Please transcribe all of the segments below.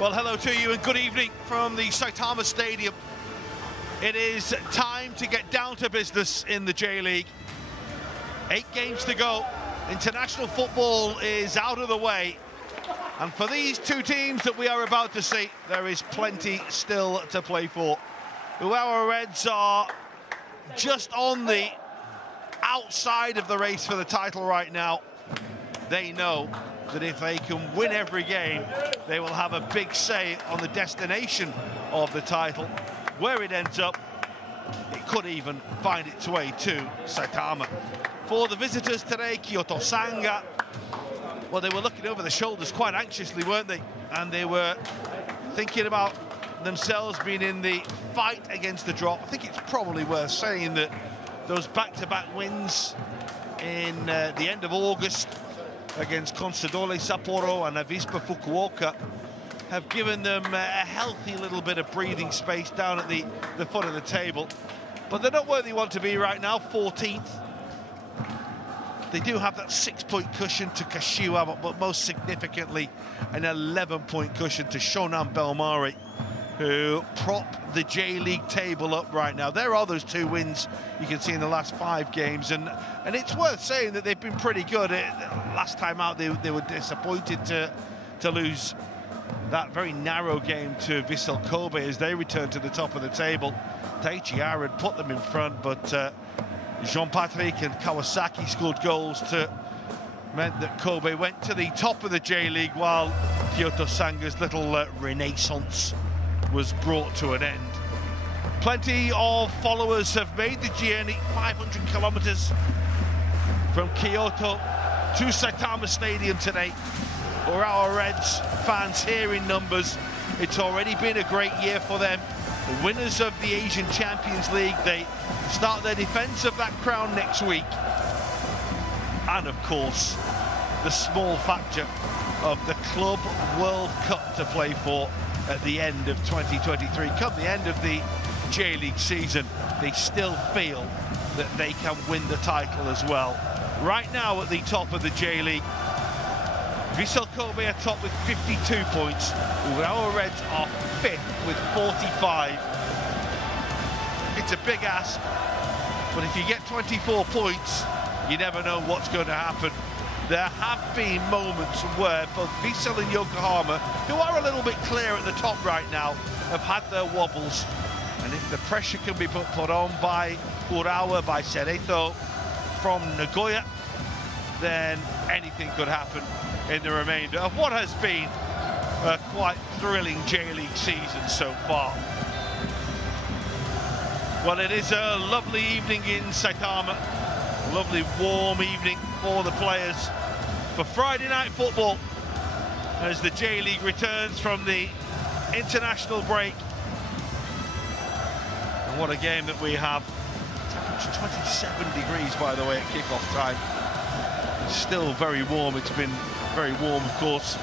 Well, hello to you and good evening from the Saitama Stadium. It is time to get down to business in the J-League. 8 games to go. International football is out of the way. And for these two teams that we are about to see, there is plenty still to play for. Urawa Reds are just on the outside of the race for the title right now. They know that if they can win every game, they will have a big say on the destination of the title. Where it ends up, it could even find its way to Saitama. For the visitors today, Kyoto Sanga, well, they were looking over their shoulders quite anxiously, weren't they? And they were thinking about themselves being in the fight against the drop. I think it's probably worth saying that those back-to-back wins in the end of August against Consadole Sapporo and Avispa Fukuoka have given them a healthy little bit of breathing space down at the foot of the table. But they're not where they want to be right now, 14th. They do have that 6-point cushion to Kashiwa, but most significantly, an 11-point cushion to Shonan Bellmare, who prop the J-League table up right now. There are those 2 wins you can see in the last 5 games, and it's worth saying that they've been pretty good. Last time out, they were disappointed to lose that very narrow game to Vissel Kobe as they returned to the top of the table. Taichi Ara had put them in front, but Jean-Patrick and Kawasaki scored goals meant that Kobe went to the top of the J-League while Kyoto Sanga's little renaissance was brought to an end. Plenty of followers have made the journey, 500 kilometers from Kyoto to Saitama Stadium today. Urawa Reds fans here in numbers. It's already been a great year for them. The winners of the Asian Champions League, they start their defense of that crown next week. And of course, the small factor of the Club World Cup to play for at the end of 2023. Come the end of the J-League season, they still feel that they can win the title as well. Right now at the top of the J-League, Vissel Kobe are top with 52 points. Urawa Reds are 5th with 45. It's a big ask, but if you get 24 points, you never know what's going to happen. There have been moments where both Vissel and Yokohama, who are a little bit clear at the top right now, have had their wobbles. And if the pressure can be put on by Urawa, by Cerezo from Nagoya, then anything could happen in the remainder of what has been a quite thrilling J-League season so far. Well, it is a lovely evening in Saitama. Lovely warm evening for the players for Friday night football as the J-League returns from the international break. And what a game that we have. Temperature 27 degrees, by the way, at kickoff time. It's still very warm. It's been very warm, of course,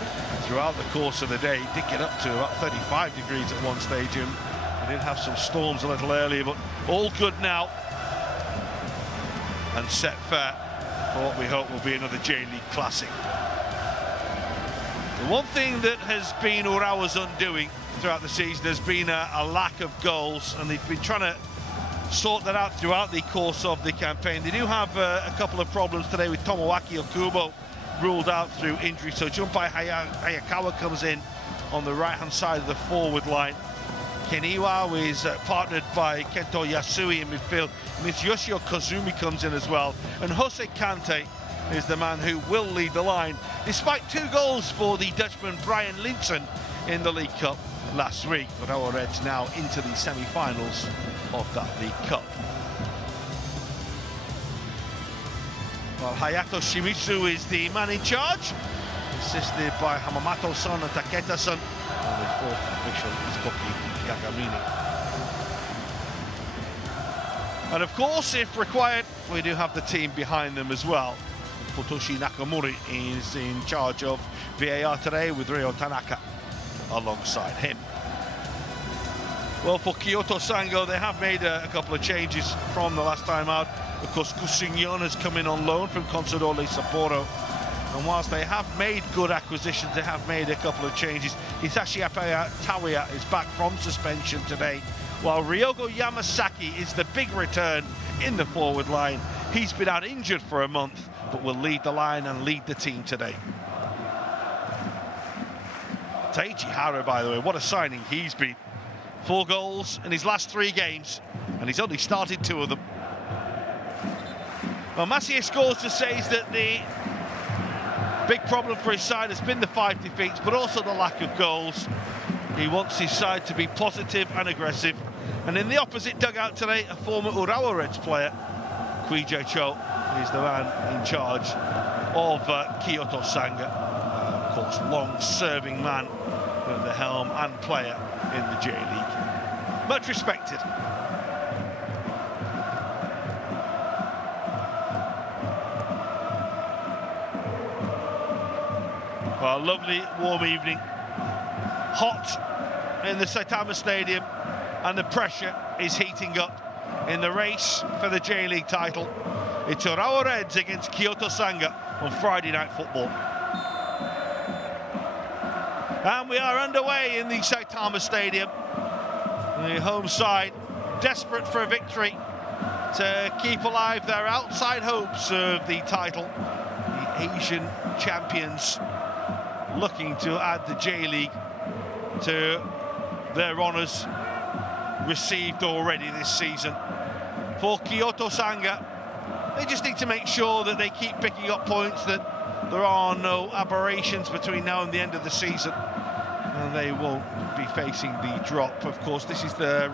throughout the course of the day. It did get up to about 35 degrees at one stage, and we did have some storms a little earlier, but all good now. And set fair for what we hope will be another J-League classic. The one thing that has been Urawa's undoing throughout the season has been a lack of goals, and they've been trying to sort that out throughout the course of the campaign. They do have a couple of problems today with Tomoaki Okubo ruled out through injury, so Junpai Hayakawa comes in on the right-hand side of the forward line. Keniwa is partnered by Kento Yasui in midfield. Yoshio Kozumi comes in as well. And Jose Kante is the man who will lead the line, despite 2 goals for the Dutchman Brian Linson in the League Cup last week. But our Reds now into the semi-finals of that League Cup. Well, Hayato Shimizu is the man in charge, assisted by Hamamoto-san and Taketa-san. And the 4th official is Koki Yagamini. And of course, if required, we do have the team behind them as well. Futoshi Nakamori is in charge of VAR today, with Ryo Tanaka alongside him. Well, for Kyoto Sanga, they have made a couple of changes from the last time out. Of course, Kusingyon has come in on loan from Consadole Sapporo. And whilst they have made good acquisitions, they have made a couple of changes. Itachi Tawia is back from suspension today, while Ryogo Yamasaki is the big return in the forward line. He's been out injured for a month, but will lead the line and lead the team today. Taiji Hara, by the way, what a signing he's been. 4 goals in his last 3 games, and he's only started 2 of them. Well, Massier scores to say that the big problem for his side has been the 5 defeats, but also the lack of goals. He wants his side to be positive and aggressive. And in the opposite dugout today, a former Urawa Reds player, Kuijay Cho, is the man in charge of Kyoto Sanga. Of course, long-serving man at the helm and player in the J-League. Much respected. Well, a lovely warm evening. Hot in the Saitama Stadium, and the pressure is heating up in the race for the J-League title. It's Urawa Reds against Kyoto Sanga on Friday Night Football. And we are underway in the Saitama Stadium. The home side desperate for a victory to keep alive their outside hopes of the title. The Asian champions looking to add the J-League to their honours received already this season. For Kyoto Sanga, they just need to make sure that they keep picking up points, that there are no aberrations between now and the end of the season, and they won't be facing the drop. Of course, this is their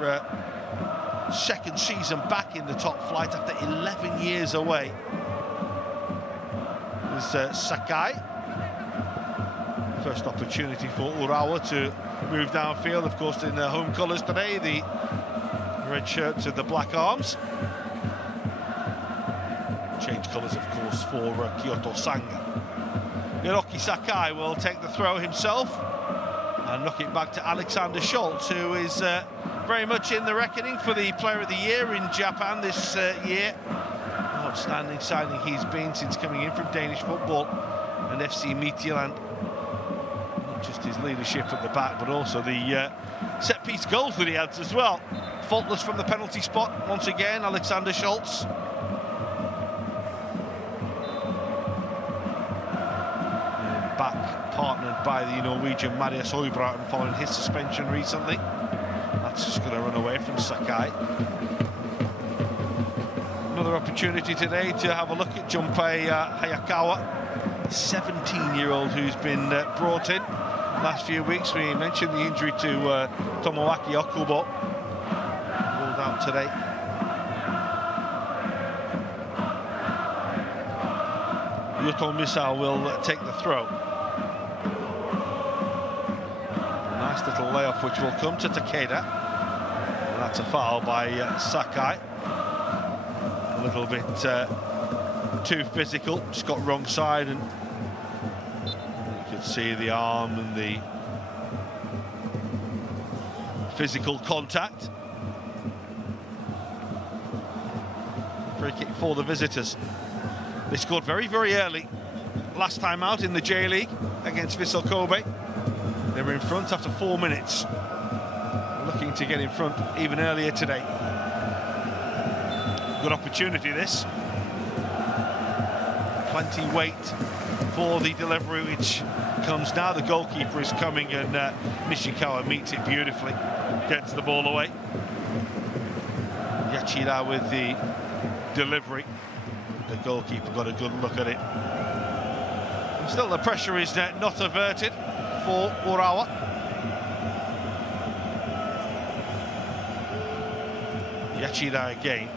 2nd season back in the top flight after 11 years away. There's Sakai. First opportunity for Urawa to move downfield, of course, in their home colours today, the red shirts and the black arms. Change colours, of course, for Kyoto Sanga. Hiroki Sakai will take the throw himself and knock it back to Alexander Schultz, who is very much in the reckoning for the Player of the Year in Japan this year. Outstanding signing he's been since coming in from Danish football and FC Midtjylland. Not just his leadership at the back, but also the set-piece goals that he adds as well. Faultless from the penalty spot, once again, Alexander Schultz. Back partnered by the Norwegian Marius Høybråten following his suspension recently. That's just going to run away from Sakai. Another opportunity today to have a look at Junpei Hayakawa, 17-year-old who's been brought in last few weeks. We mentioned the injury to Tomoaki Okubo, ruled out today. Yuto Misao will take the throw. A nice little layoff which will come to Takeda. And that's a foul by Sakai. A little bit too physical, just got wrong side, and you could see the arm and the physical contact. Free kick for the visitors. They scored very, very early last time out in the J-League against Vissel Kobe. They were in front after 4 minutes. Looking to get in front even earlier today. Good opportunity, this. Plenty weight for the delivery, which comes now. The goalkeeper is coming, and Nishikawa meets it beautifully. Gets the ball away. Yachida with the delivery. The goalkeeper got a good look at it. And still, the pressure is not averted for Urawa. Yachida again.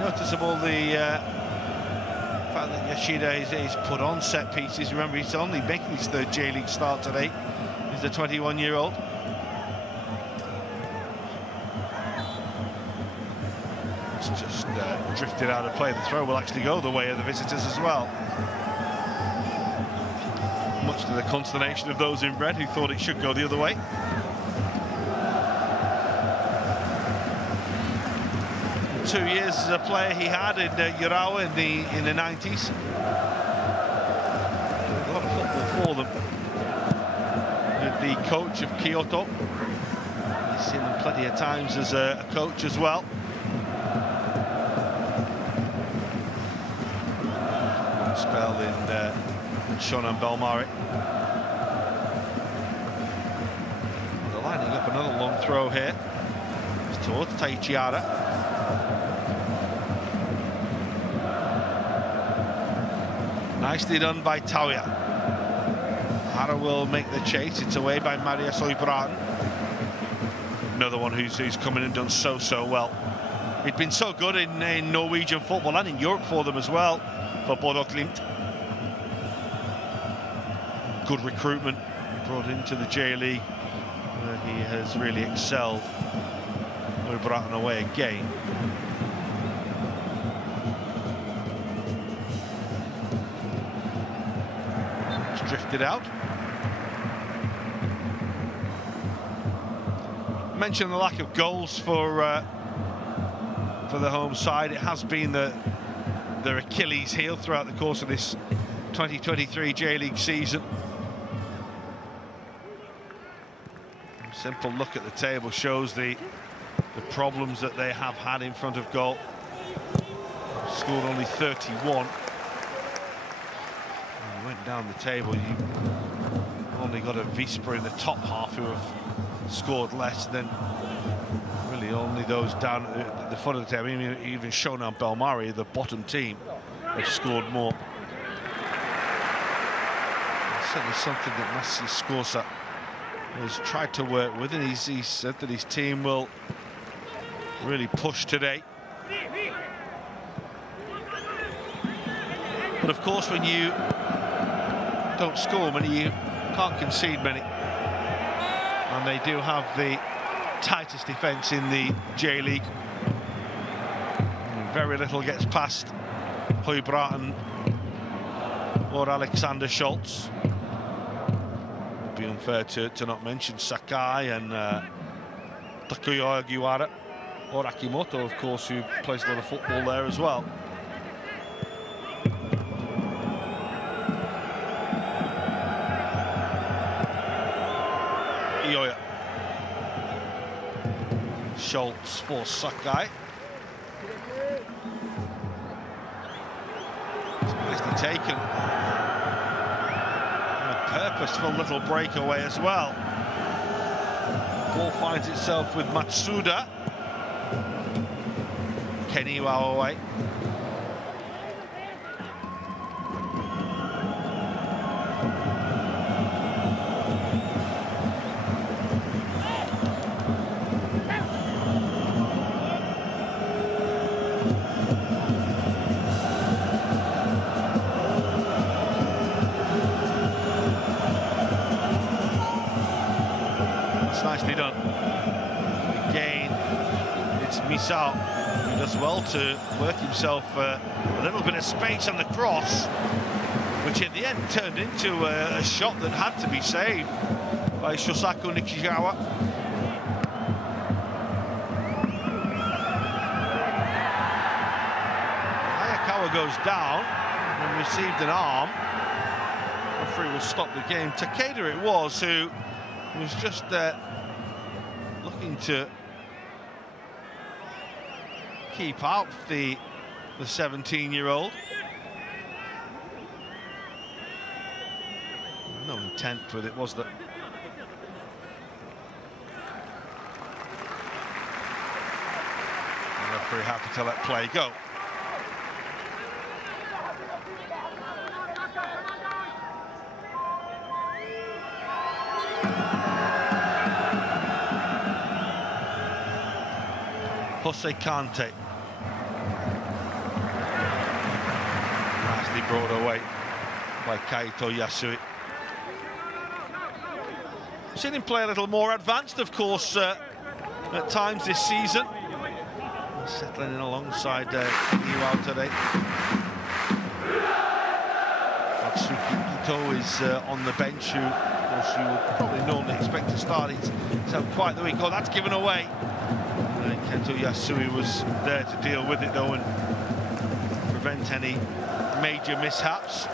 Noticeable the fact that Yashida is put on set pieces. Remember, he's only making his 3rd J-League start today. He's the 21-year-old. It's just drifted out of play. The throw will actually go the way of the visitors as well. Much to the consternation of those in red who thought it should go the other way. 2 years as a player he had in Urawa in the 90s. A lot of football for them. The coach of Kyoto. He's seen them plenty of times as a coach as well. Spell in Shonan Belmari. They're lining up another long throw here. It's towards Taichiara. Nicely done by Tauya. Hara will make the chase. It's away by Maria Soibran. Another one who's come in and done so well. He'd been so good in Norwegian football and in Europe for them as well, for Bodo Glimt. Good recruitment brought into the J-League, where he has really excelled. Soibran away again. It's drifted out. Mentioned the lack of goals for the home side. It has been their Achilles heel throughout the course of this 2023 J-League season. A simple look at the table shows the problems that they have had in front of goal. Scored only 31. And went down the table. You only got a Vispa in the top half who have scored less than really only those down at the foot of the table. Even Shonan Belmari, the bottom team, have scored more. It's certainly something that Massi Scorsa has tried to work with, and he's said that his team will really push today. But of course, when you don't score many, you can't concede many. And they do have the tightest defence in the J-League. Very little gets past Høybråten or Alexander Schultz. It'd be unfair to not mention Sakai and Takuya Agiwara, or Akimoto, of course, who plays a lot of football there as well. Ioya. Schultz for Sakai. It's nicely taken. And a purposeful little breakaway as well. Ball finds itself with Matsuda. Keniwa away. Nicely done. Again, it's Misao who does well to work himself a little bit of space on the cross, which in the end turned into a shot that had to be saved by Shosaku Nikigawa. Hayakawa goes down and received an arm. The referee will stop the game. Takeda it was who was just looking to keep out the 17-year-old. No intent with it, was there? The referee happy to let play go. Jose Kante. Nicely brought away by Kaito Yasui. Seen him play a little more advanced, of course, at times this season. Settling in alongside Niwao today. Atsuki Ito is on the bench, who, of course, you would probably normally expect to start. He's had quite the week. Oh, that's given away. Kyoto Yasui was there to deal with it though and prevent any major mishaps.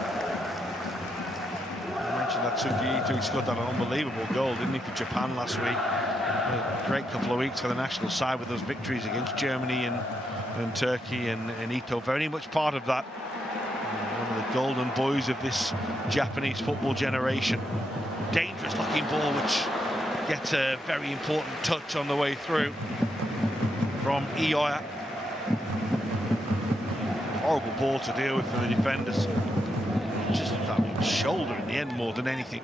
I mentioned that Sugi, he scored that unbelievable goal, didn't he, for Japan last week. A great couple of weeks for the national side with those victories against Germany and Turkey, and Ito very much part of that. One of the golden boys of this Japanese football generation. Dangerous looking ball which gets a very important touch on the way through from Ioya. Horrible ball to deal with for the defenders. Just that shoulder in the end more than anything.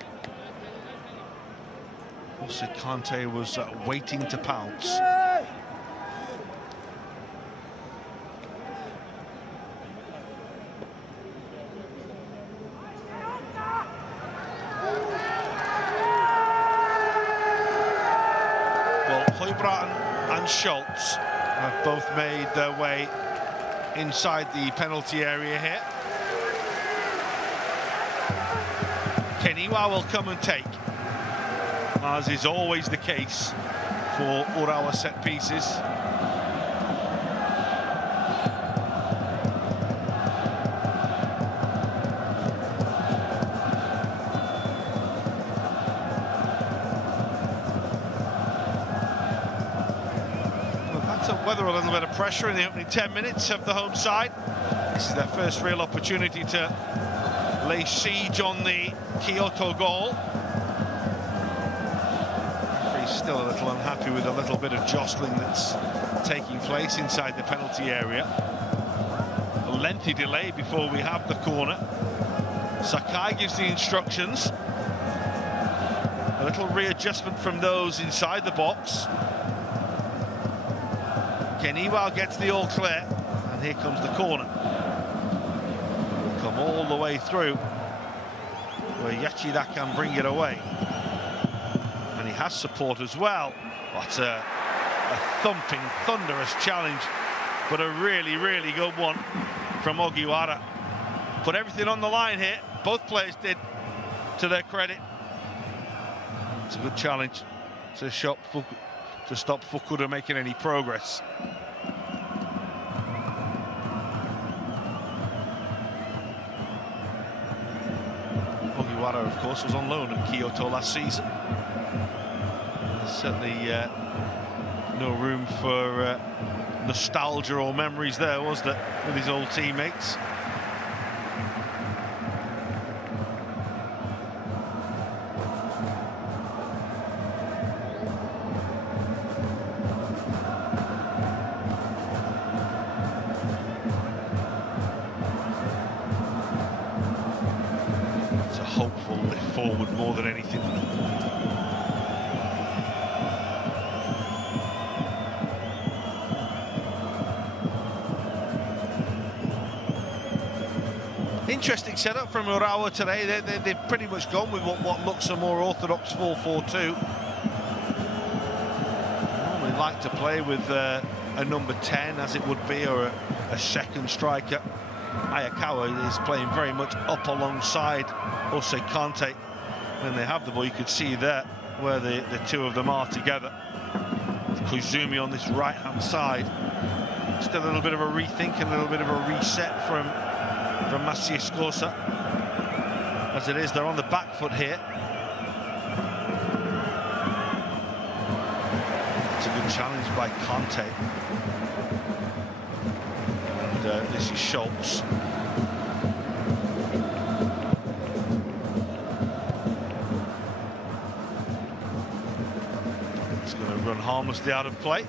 Also, Kante was waiting to pounce. Well, Højbråten and Schultz have both made their way inside the penalty area here. Keniwa will come and take, as is always the case for Urawa set pieces. Weather a little bit of pressure in the opening 10 minutes of the home side. This is their first real opportunity to lay siege on the Kyoto goal. He's still a little unhappy with a little bit of jostling that's taking place inside the penalty area. A lengthy delay before we have the corner. Sakai gives the instructions. A little readjustment from those inside the box. Keniwa gets the all clear, and here comes the corner. Come all the way through, where Yachida can bring it away. And he has support as well. What a thumping, thunderous challenge, but a really, really good one from Ogiwara. Put everything on the line here, both players did, to their credit. It's a good challenge to stop Fukuda making any progress. Ogiwara, of course, was on loan at Kyoto last season. There's certainly no room for nostalgia or memories there, was there, with his old teammates? Forward more than anything. Interesting setup from Urawa today. They've pretty much gone with what looks a more orthodox 4-4-2. Normally like to play with a number 10, as it would be, or a second striker. Ayakawa is playing very much up alongside Ose Kante. When they have the ball, you could see there where the two of them are together. Koizumi on this right-hand side. Just a little bit of a rethink and a little bit of a reset from Maciej Skorsa. As it is, they're on the back foot here. It's a good challenge by Kante. And this is Schultz. Run harmlessly out of play.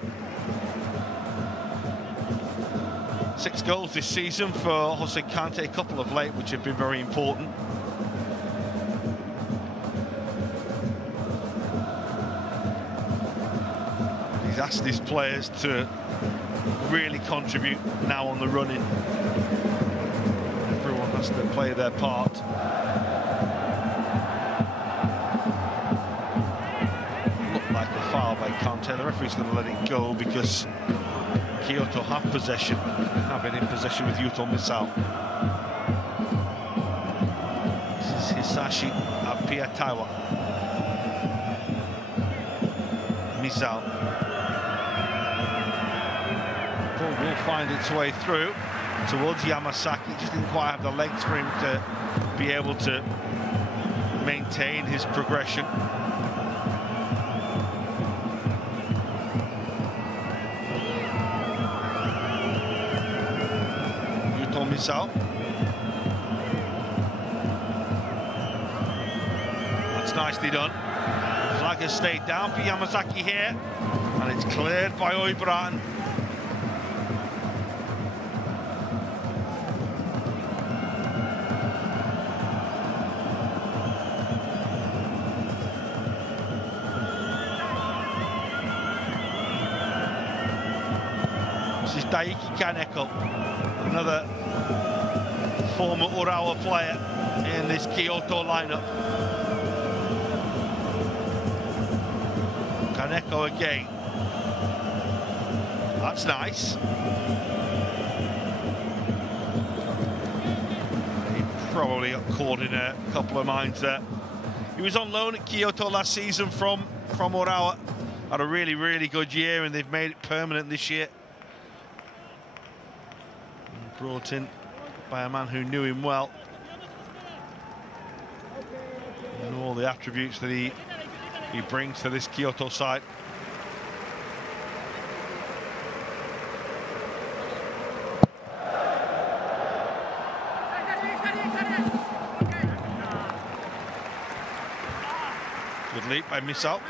6 goals this season for Jose Kante, a couple of late which have been very important. He's asked his players to really contribute now on the running. Everyone has to play their part. By Kante. The referee's going to let it go because Kyoto have it in possession with Yuto Misao. This is Hisashi Apiatawa. Misao. will find its way through towards Yamasaki. Just didn't quite have the legs for him to be able to maintain his progression. Yuto Misao. That's nicely done. Flag has stayed down for Yamasaki here, and it's cleared by Oibraten. This is Daiki Kaneko, another former Urawa player in this Kyoto lineup. Kaneko again. That's nice. He probably got caught in a couple of minds there. He was on loan at Kyoto last season from Urawa. Had a really, really good year, and they've made it permanent this year. Brought in by a man who knew him well. And all the attributes that he brings to this Kyoto side. Good leap by Misao.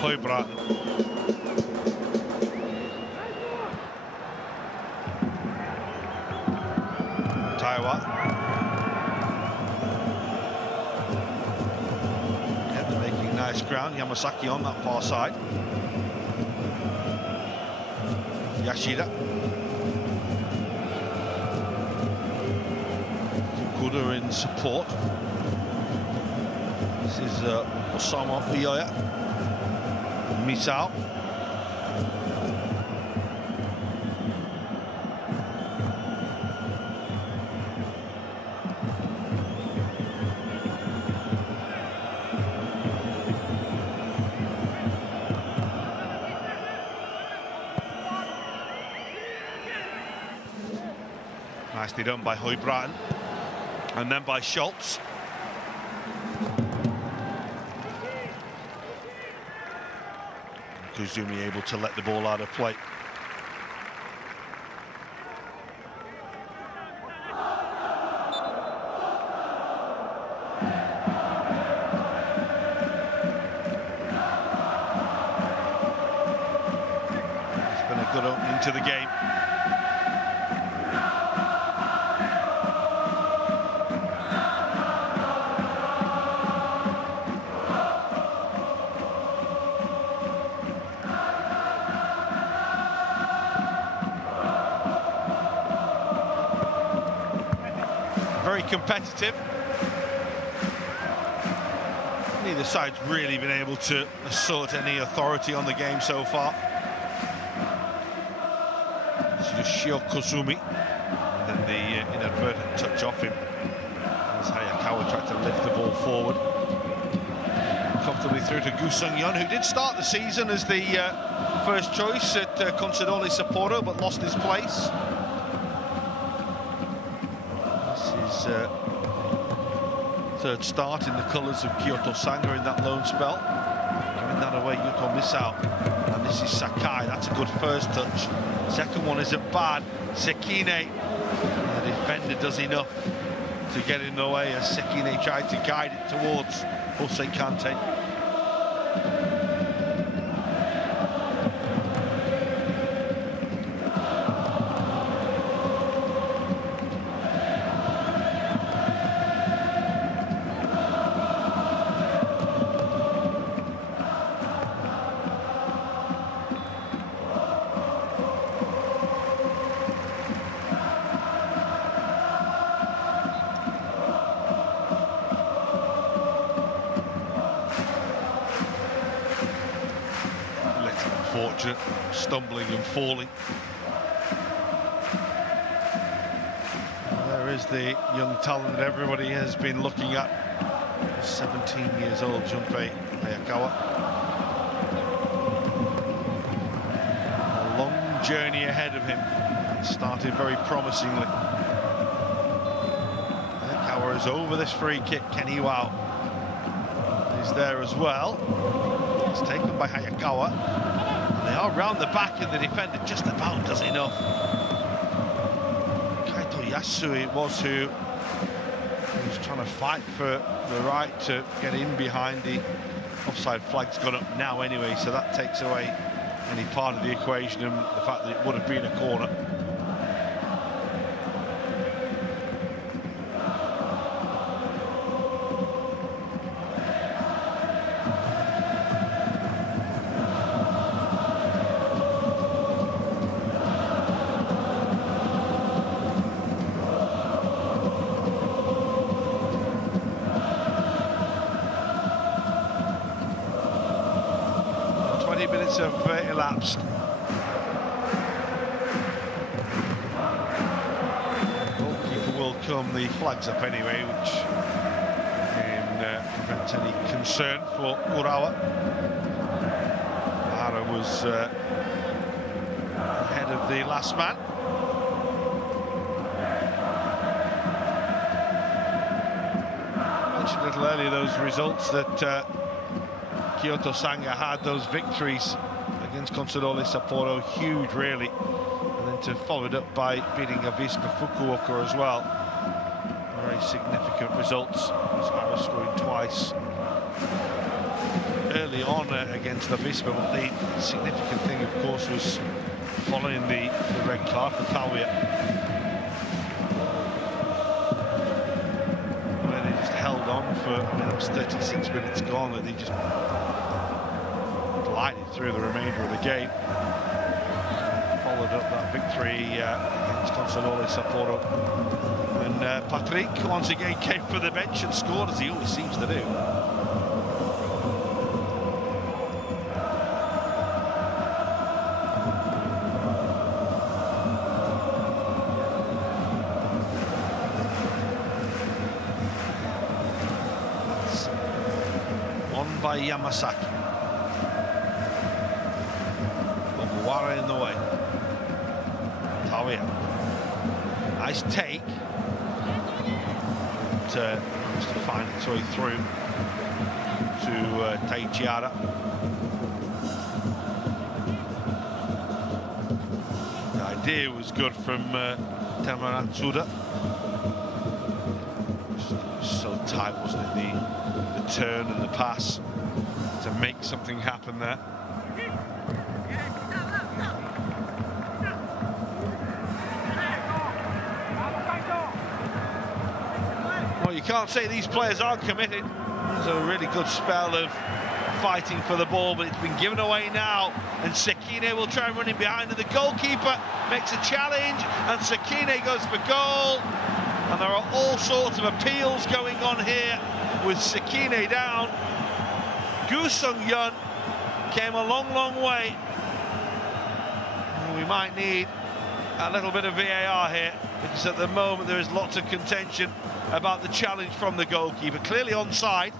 Oibraten. Taiwa. Yeah, they're making nice ground. Yamasaki on that far side. Yashida. Fukuda in support. This is Osamu Ioya. Misao. Nicely done by Oibraten, and then by Schultz. Kuzumi able to let the ball out of play. It's been a good opening to the game. Very competitive. Neither side's really been able to assert any authority on the game so far. It's just Shio Kozumi, and then the inadvertent touch off him as Hayakawa tried to lift the ball forward. Comfortably through to Gu Sung-yeon, who did start the season as the first choice at Consadole Sapporo, but lost his place. Third start in the colours of Kyoto Sanga in that loan spell. Giving that away, Yuto Misao. And this is Sakai. That's a good first touch. Second one isn't bad. Sekine. The defender does enough to get in the way as Sekine tried to guide it towards Jose Kante. unfortunate, stumbling and falling. There is the young talent that everybody has been looking at. 17 years old, Junpei Hayakawa. A long journey ahead of him. It started very promisingly. Hayakawa is over this free kick. Kenny Wow is there as well. It's taken by Hayakawa. And they are round the back, and the defender just about does enough. Kyoto Yasu it was who was trying to fight for the right to get in behind. The offside flag's gone up now anyway, so that takes away any part of the equation and the fact that it would have been a corner. Minutes have elapsed. Goalkeeper will come, the flag's up anyway, which prevents any concern for Urawa. Hara was ahead of the last man. I mentioned a little earlier those results that Kyoto Sanga had, those victories against Consadole Sapporo, huge really, and then to follow it up by beating Avispa Fukuoka as well. Very significant results. Hara scoring twice early on against Avispa, but the significant thing of course was following the red card for Tawiya, where they just held on for, I mean, it was 36 minutes gone, and they just glided through the remainder of the game. Followed up that victory against Consadole Sapporo. And Patrick once again came for the bench and scored, as he always seems to do. That's on by Yamasaki. Wara in the way. Tawiya. Nice take. Managed to find its way through to Taichiara. The idea was good from Tamaratsuda. It was so tight, wasn't it? The turn and the pass to make something happen there. You can't say these players aren't committed. There's a really good spell of fighting for the ball, but it's been given away now, and Sekine will try and run in behind, and the goalkeeper makes a challenge, and Sekine goes for goal. And there are all sorts of appeals going on here with Sekine down. Gu Sung-yeon came a long way. And we might need a little bit of VAR here, because at the moment there is lots of contention about the challenge from the goalkeeper. Clearly onside.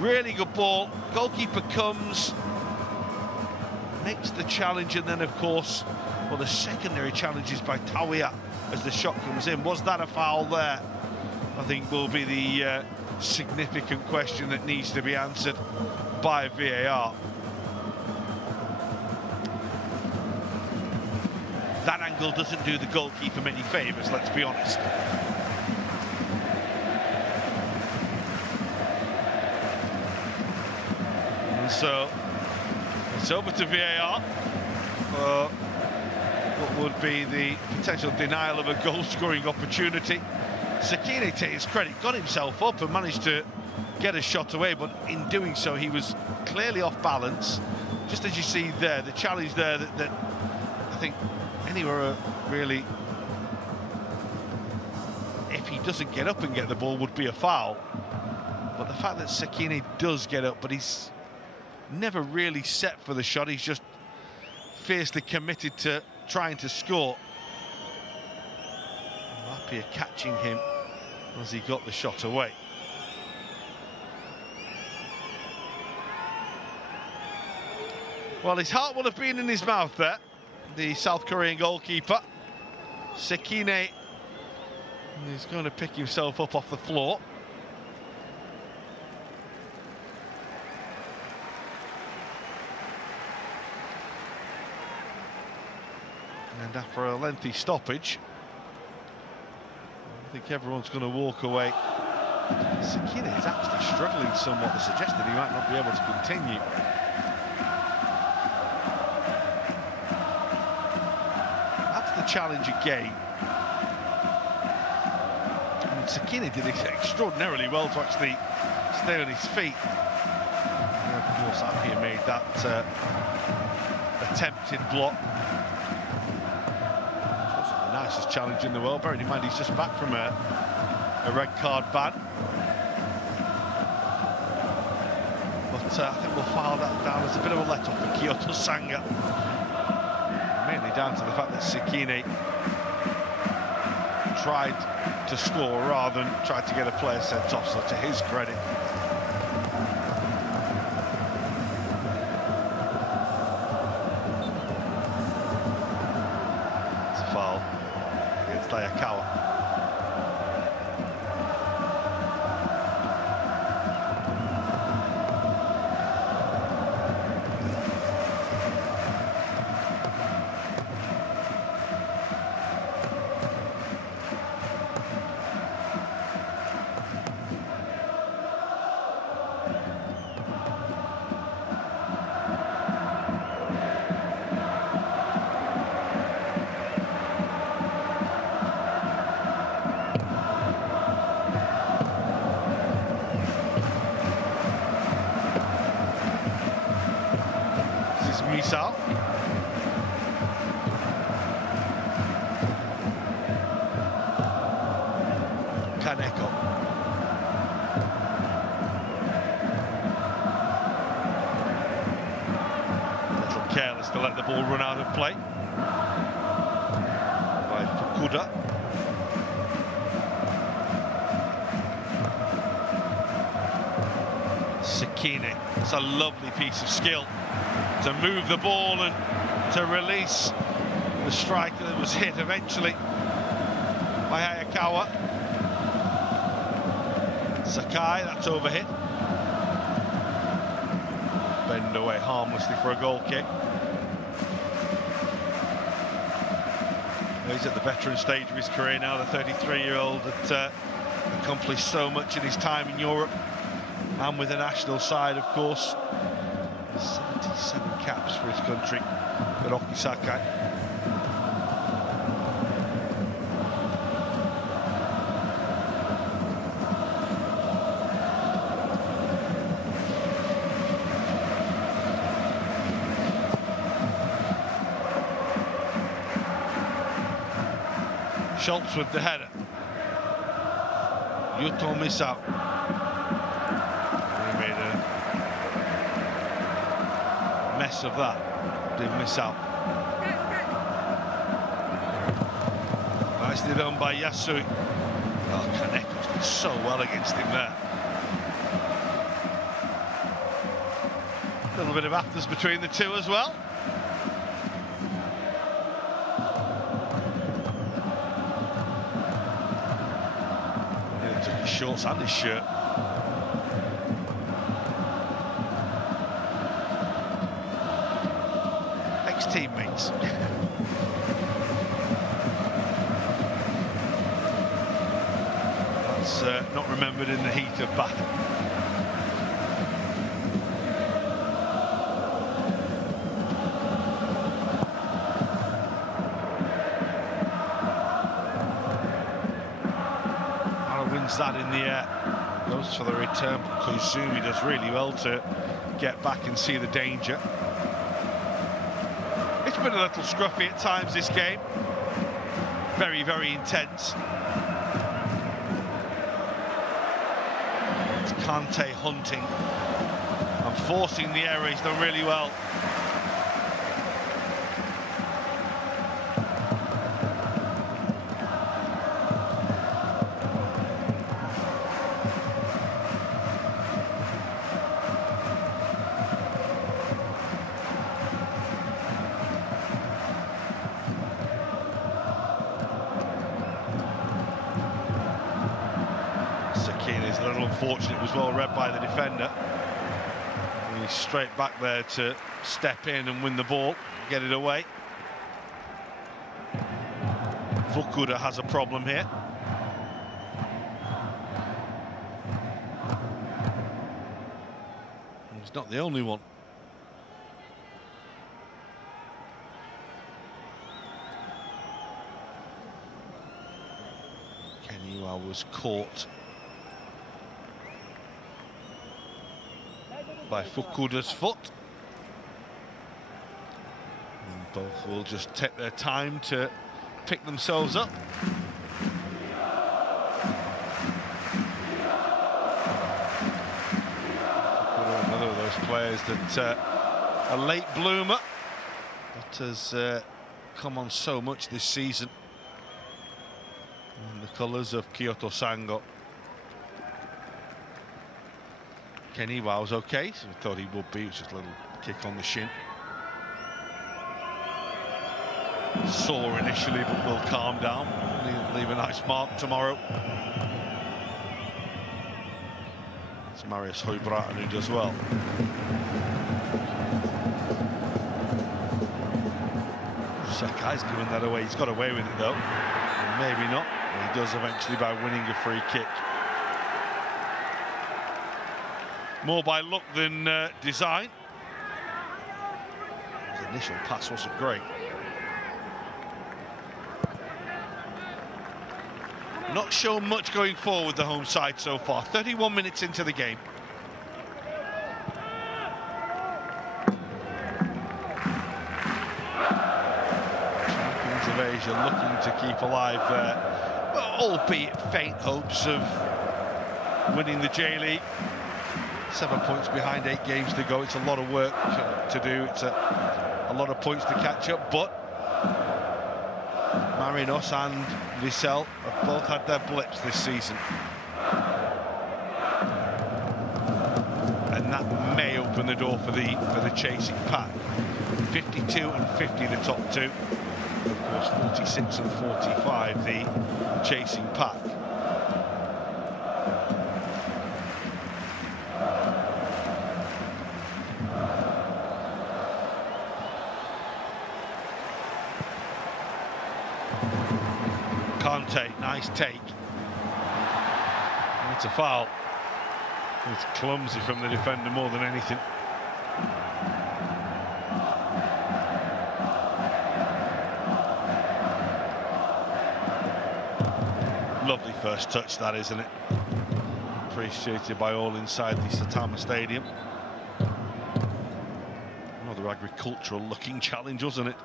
Really good ball. Goalkeeper comes, makes the challenge, and then of course, well, the secondary challenge is by Tawiya as the shot comes in. Was that a foul there? I think will be the significant question that needs to be answered by VAR. That angle doesn't do the goalkeeper many favours, let's be honest. And so it's over to VAR for what would be the potential denial of a goal-scoring opportunity. Sekine, to his credit, got himself up and managed to get a shot away, but in doing so he was clearly off balance. Just as you see there, the challenge there that I think anywhere really, if he doesn't get up and get the ball, would be a foul. But the fact that Sekine does get up, but he's never really set for the shot, he's just fiercely committed to trying to score. Lapia catching him as he got the shot away. Well, his heart will have been in his mouth there, the South Korean goalkeeper. Sekine is going to pick himself up off the floor. And after a lengthy stoppage, I think everyone's going to walk away. Sekine is actually struggling somewhat to suggest that he might not be able to continue. That's the challenge again. I mean, Sekine did extraordinarily well to actually stay on his feet. And of course, Appiah made that attempted block. Nicest challenge in the world, bearing in mind he's just back from a red card ban. But I think we'll file that down as a bit of a let-off for Kyoto Sanga. Mainly down to the fact that Sekine tried to score rather than tried to get a player sent off, so to his credit. It's a foul against Ayakawa. Misao. Kaneko. A little careless to let the ball run out of play by Fukuda. Sekine. It's a lovely piece of skill to move the ball and to release the striker that was hit eventually by Ayakawa. Sakai, that's overhit. Bend away harmlessly for a goal kick. He's at the veteran stage of his career now, the 33-year-old that accomplished so much in his time in Europe and with the national side, of course. 77 caps for his country, Hiroki Sakai. Schultz with the header. Yuto Misao. He made a mess of that, didn't miss out. Nicely done by Yasui. Oh, Kaneko's did so well against him there. A little bit of afters between the two as well. He took his shorts and his shirt. Teammates. That's not remembered in the heat of battle. Hara wins that in the air, goes for the return. Koizumi does really well to get back and see the danger. It's been a little scruffy at times, this game. Very, very intense. It's Kante hunting and forcing the error. He's done really well. a little unfortunate. It was well read by the defender. And he's straight back there to step in and win the ball, get it away. Fukuda has a problem here. He's not the only one. Keniwa was caught by Fukuda's foot. And both will just take their time to pick themselves up. Another of those players that a late bloomer that has come on so much this season in the colours of Kyoto Sanga. Keniwa was okay, so we thought he would be. It was just a little kick on the shin. Sore initially, but will calm down. Leave a nice mark tomorrow. It's Marius Høybråten who does well. Sakai's giving that away. He's got away with it though. Maybe not. But he does eventually by winning a free kick. More by luck than design. His initial pass wasn't great. Not shown much going forward, the home side so far. 31 minutes into the game. Champions of Asia looking to keep alive their, well, albeit faint hopes of winning the J-League. 7 points behind, 8 games to go. It's a lot of work to do. It's a lot of points to catch up, but Marinos and Vissel have both had their blips this season. And that may open the door for the chasing pack. 52 and 50 the top two. Of course, 46 and 45 the chasing pack. Kante, nice take. It's a foul. It's clumsy from the defender more than anything. Lovely first touch, that, isn't it? Appreciated by all inside the Saitama Stadium. Another agricultural looking challenge, wasn't it?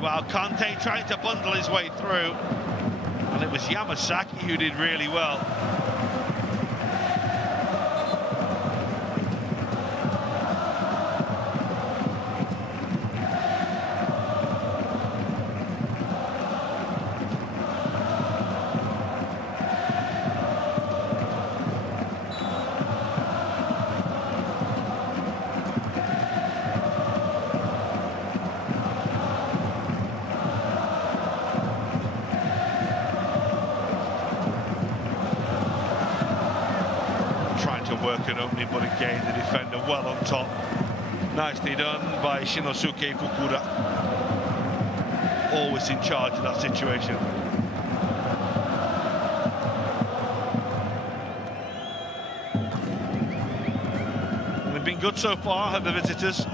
While Kante trying to bundle his way through, and it was Yamasaki who did really well. Work an opening, but again the defender well on top. Nicely done by Shinosuke Fukuda. Always in charge of that situation. They've been good so far, have the visitors.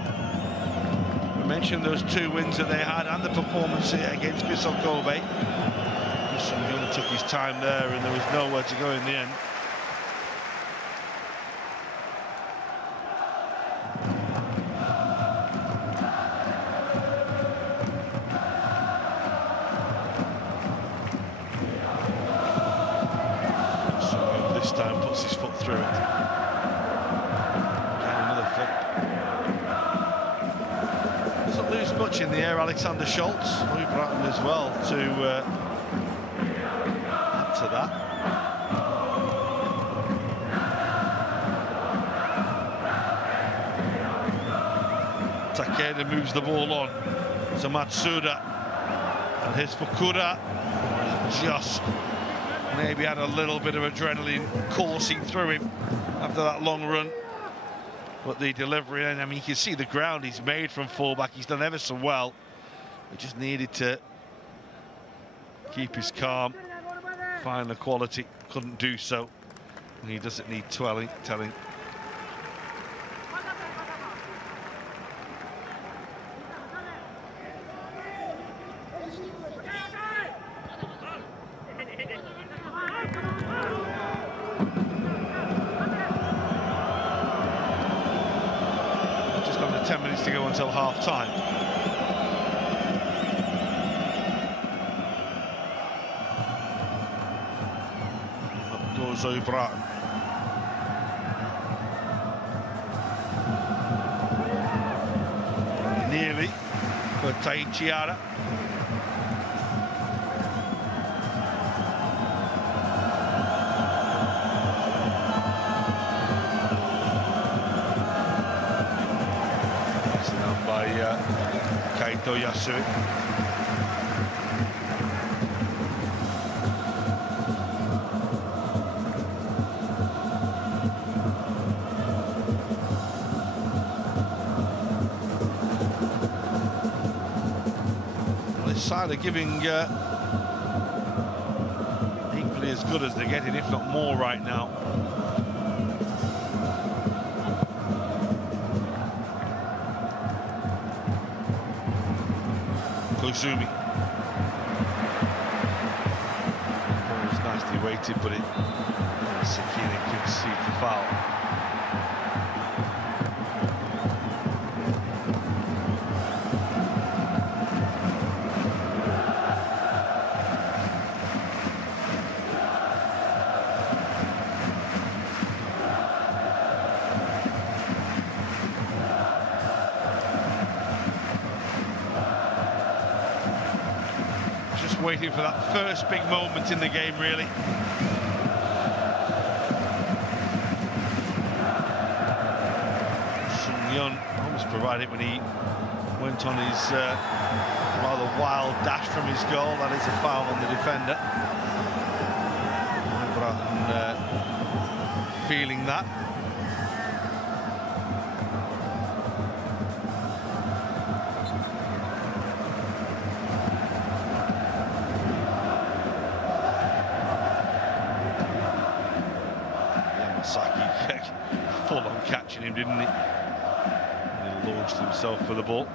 We mentioned those 2 wins that they had and the performance against Vissel Kobe. Young took his time there and there was nowhere to go in the end. Puts his foot through it. Doesn't lose much in the air, Alexander Schultz. Bratton as well to add to that. Takeda moves the ball on to Matsuda, and his Fukura just maybe had a little bit of adrenaline coursing through him after that long run. But the delivery, and I mean, you can see the ground he's made from fullback. He's done ever so well. He just needed to keep his calm, find the quality. Couldn't do so. And he doesn't need telling. Just under 10 minutes to go until half time. Up goes O'Brien. Nearly for Taichiara. By Kyoto Yasudai. This side are giving equally as good as they're getting, if not more, right now. Kozumi. Oh, it's nicely weighted, but Sekine conceded the foul. Waiting for that first big moment in the game, really. Sun Yun almost provided when he went on his rather wild dash from his goal. That is a foul on the defender. Bratton feeling that. Full on catching him, didn't he? And he launched himself for the ball.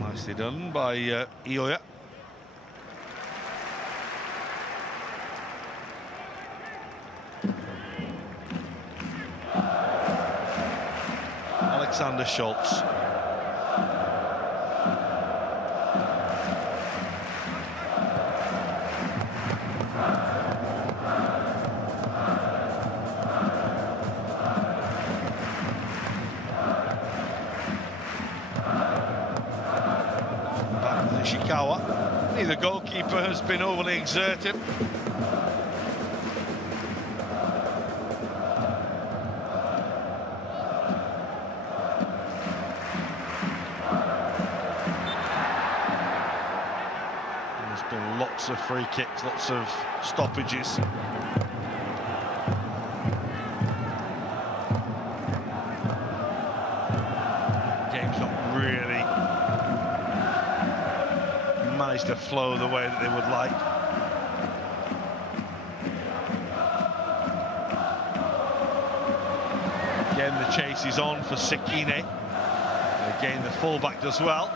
Nicely done by Ioya. Alexander Schultz. The goalkeeper has been overly exerted. There's been lots of free kicks, lots of stoppages. Game's not really managed to flow the way that they would like. Again, the chase is on for Sekine. Again, the fullback does well.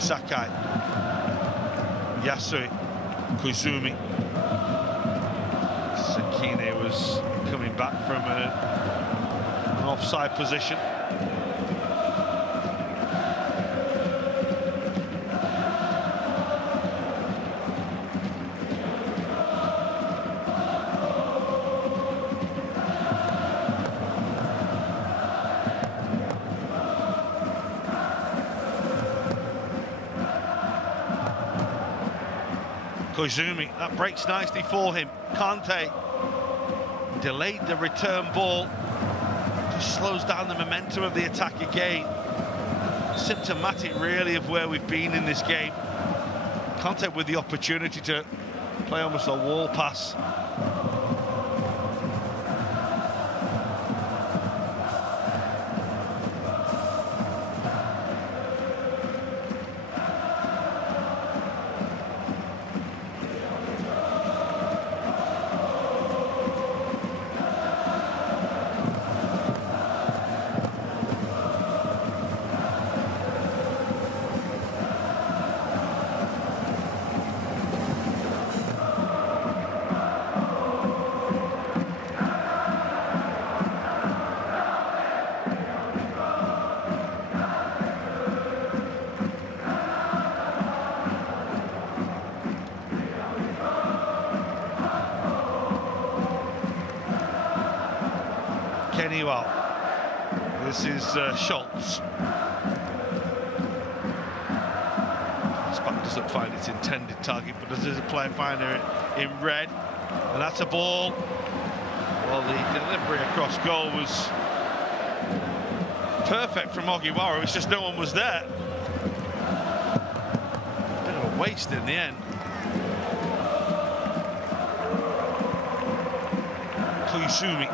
Sakai, Yasui, Kozumi, was coming back from an offside position. Koizumi, that breaks nicely for him. Kante delayed the return ball, just slows down the momentum of the attack again. Symptomatic really of where we've been in this game. Kante with the opportunity to play almost a wall pass. This is Schultz. This back doesn't find its intended target, but there's a player finder in red, and that's a ball. Well, the delivery across goal was perfect from Ogiwara. It's just no one was there. Bit of a waste in the end. Koizumi.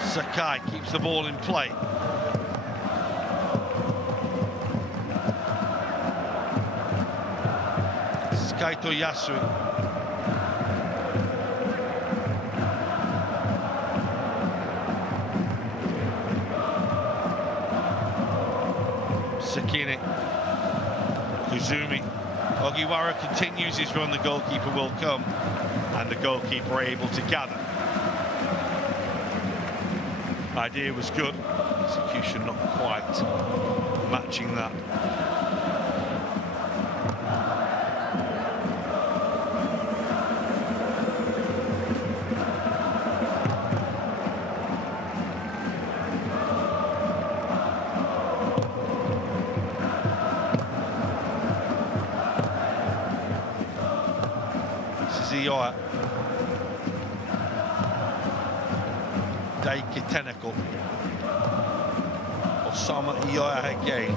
Sakai keeps the ball in play. This is Kaito Yasui. Sakine. Koizumi. Ogiwara continues his run, the goalkeeper will come, and the goalkeeper able to gather. Idea was good, execution not quite matching that. This is Ioya. Daiki Teneko. Osama Ioya again.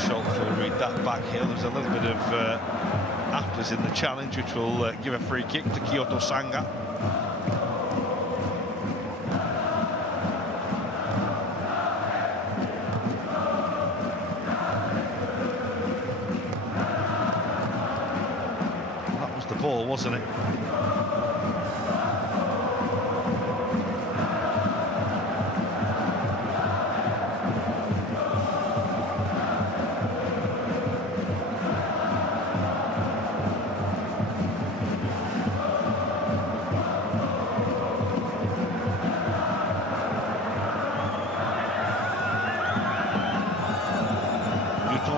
Schultz will read that back here. There's a little bit of afters in the challenge, which will give a free kick to Kyoto Sanga. The ball, wasn't it?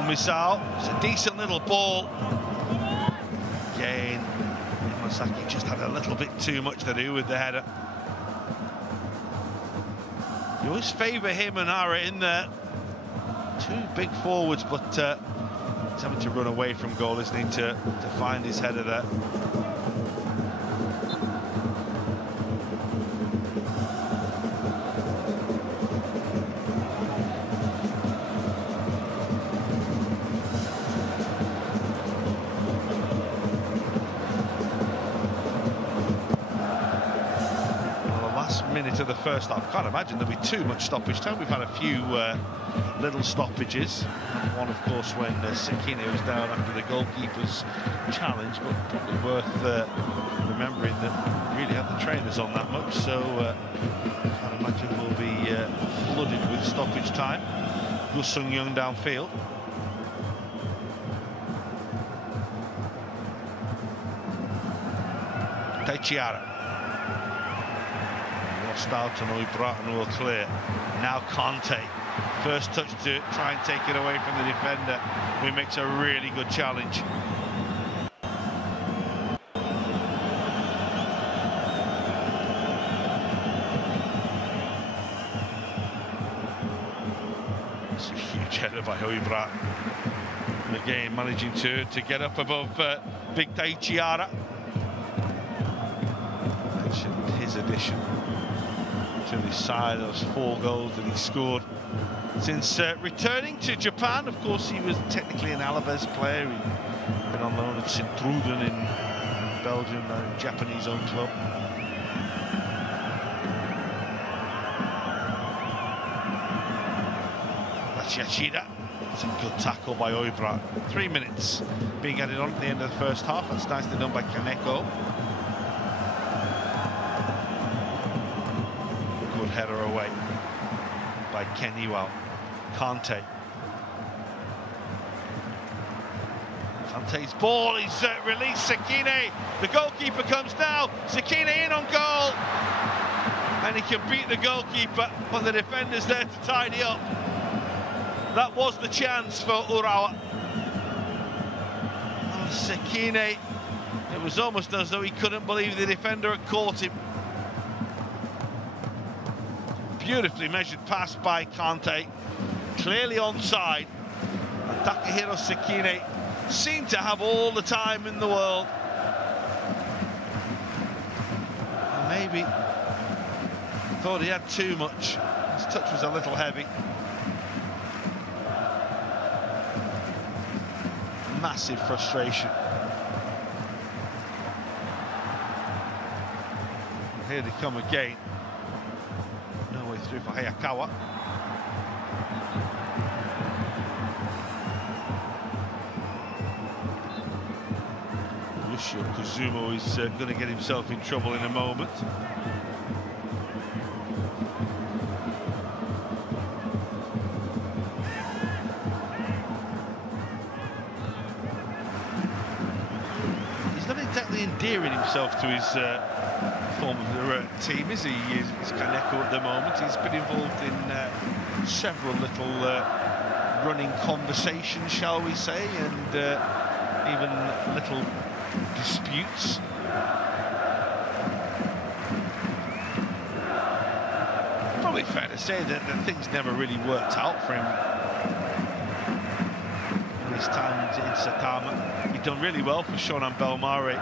Misao, it's a decent little ball. Again, Masaki just had a little bit too much to do with the header. You always favour him and Ara in there. Two big forwards, but he's having to run away from goal, isn't he, to find his header there. Minute of the first half. Can't imagine there'll be too much stoppage time. We've had a few little stoppages. One, of course, when Sakine was down after the goalkeeper's challenge, but probably worth remembering that we really had the trainers on that much, so I can't imagine we'll be flooded with stoppage time. Gus Sung-young downfield. Teichiara. Lost out on Oibrat and all clear. Now Conte. First touch to try and take it away from the defender, who makes a really good challenge. It's a huge header by Oibrat. Again, managing to get up above big Teichiara. His addition to the side, those 4 goals that he scored since returning to Japan. Of course, he was technically an Alaves player. He'd been on loan at Sint-Truiden in Belgium, a Japanese-owned club. That's Yashida. It's a good tackle by Oibrat. 3 minutes being added on at the end of the first half. That's nicely done by Kaneko. Good header away by Keniwal. Kante. Kante's ball is released. Sekine. The goalkeeper comes now. Sekine in on goal. And he can beat the goalkeeper, but the defender's there to tidy up. That was the chance for Urawa. Oh, Sekine. It was almost as though he couldn't believe the defender had caught him. Beautifully measured pass by Kante. Clearly onside. And Takahiro Sekine seemed to have all the time in the world. And maybe thought he had too much. His touch was a little heavy. Massive frustration. Here they come again. No way through for Hayakawa. Lucio Kuzumo is going to get himself in trouble in a moment. He's not exactly endearing himself to his former team, is he? He's Kaneko at the moment. He's been involved in several little running conversations, shall we say, and even little disputes. Probably fair to say that things never really worked out for him in his time in Saitama. He'd done really well for Shonan Belmare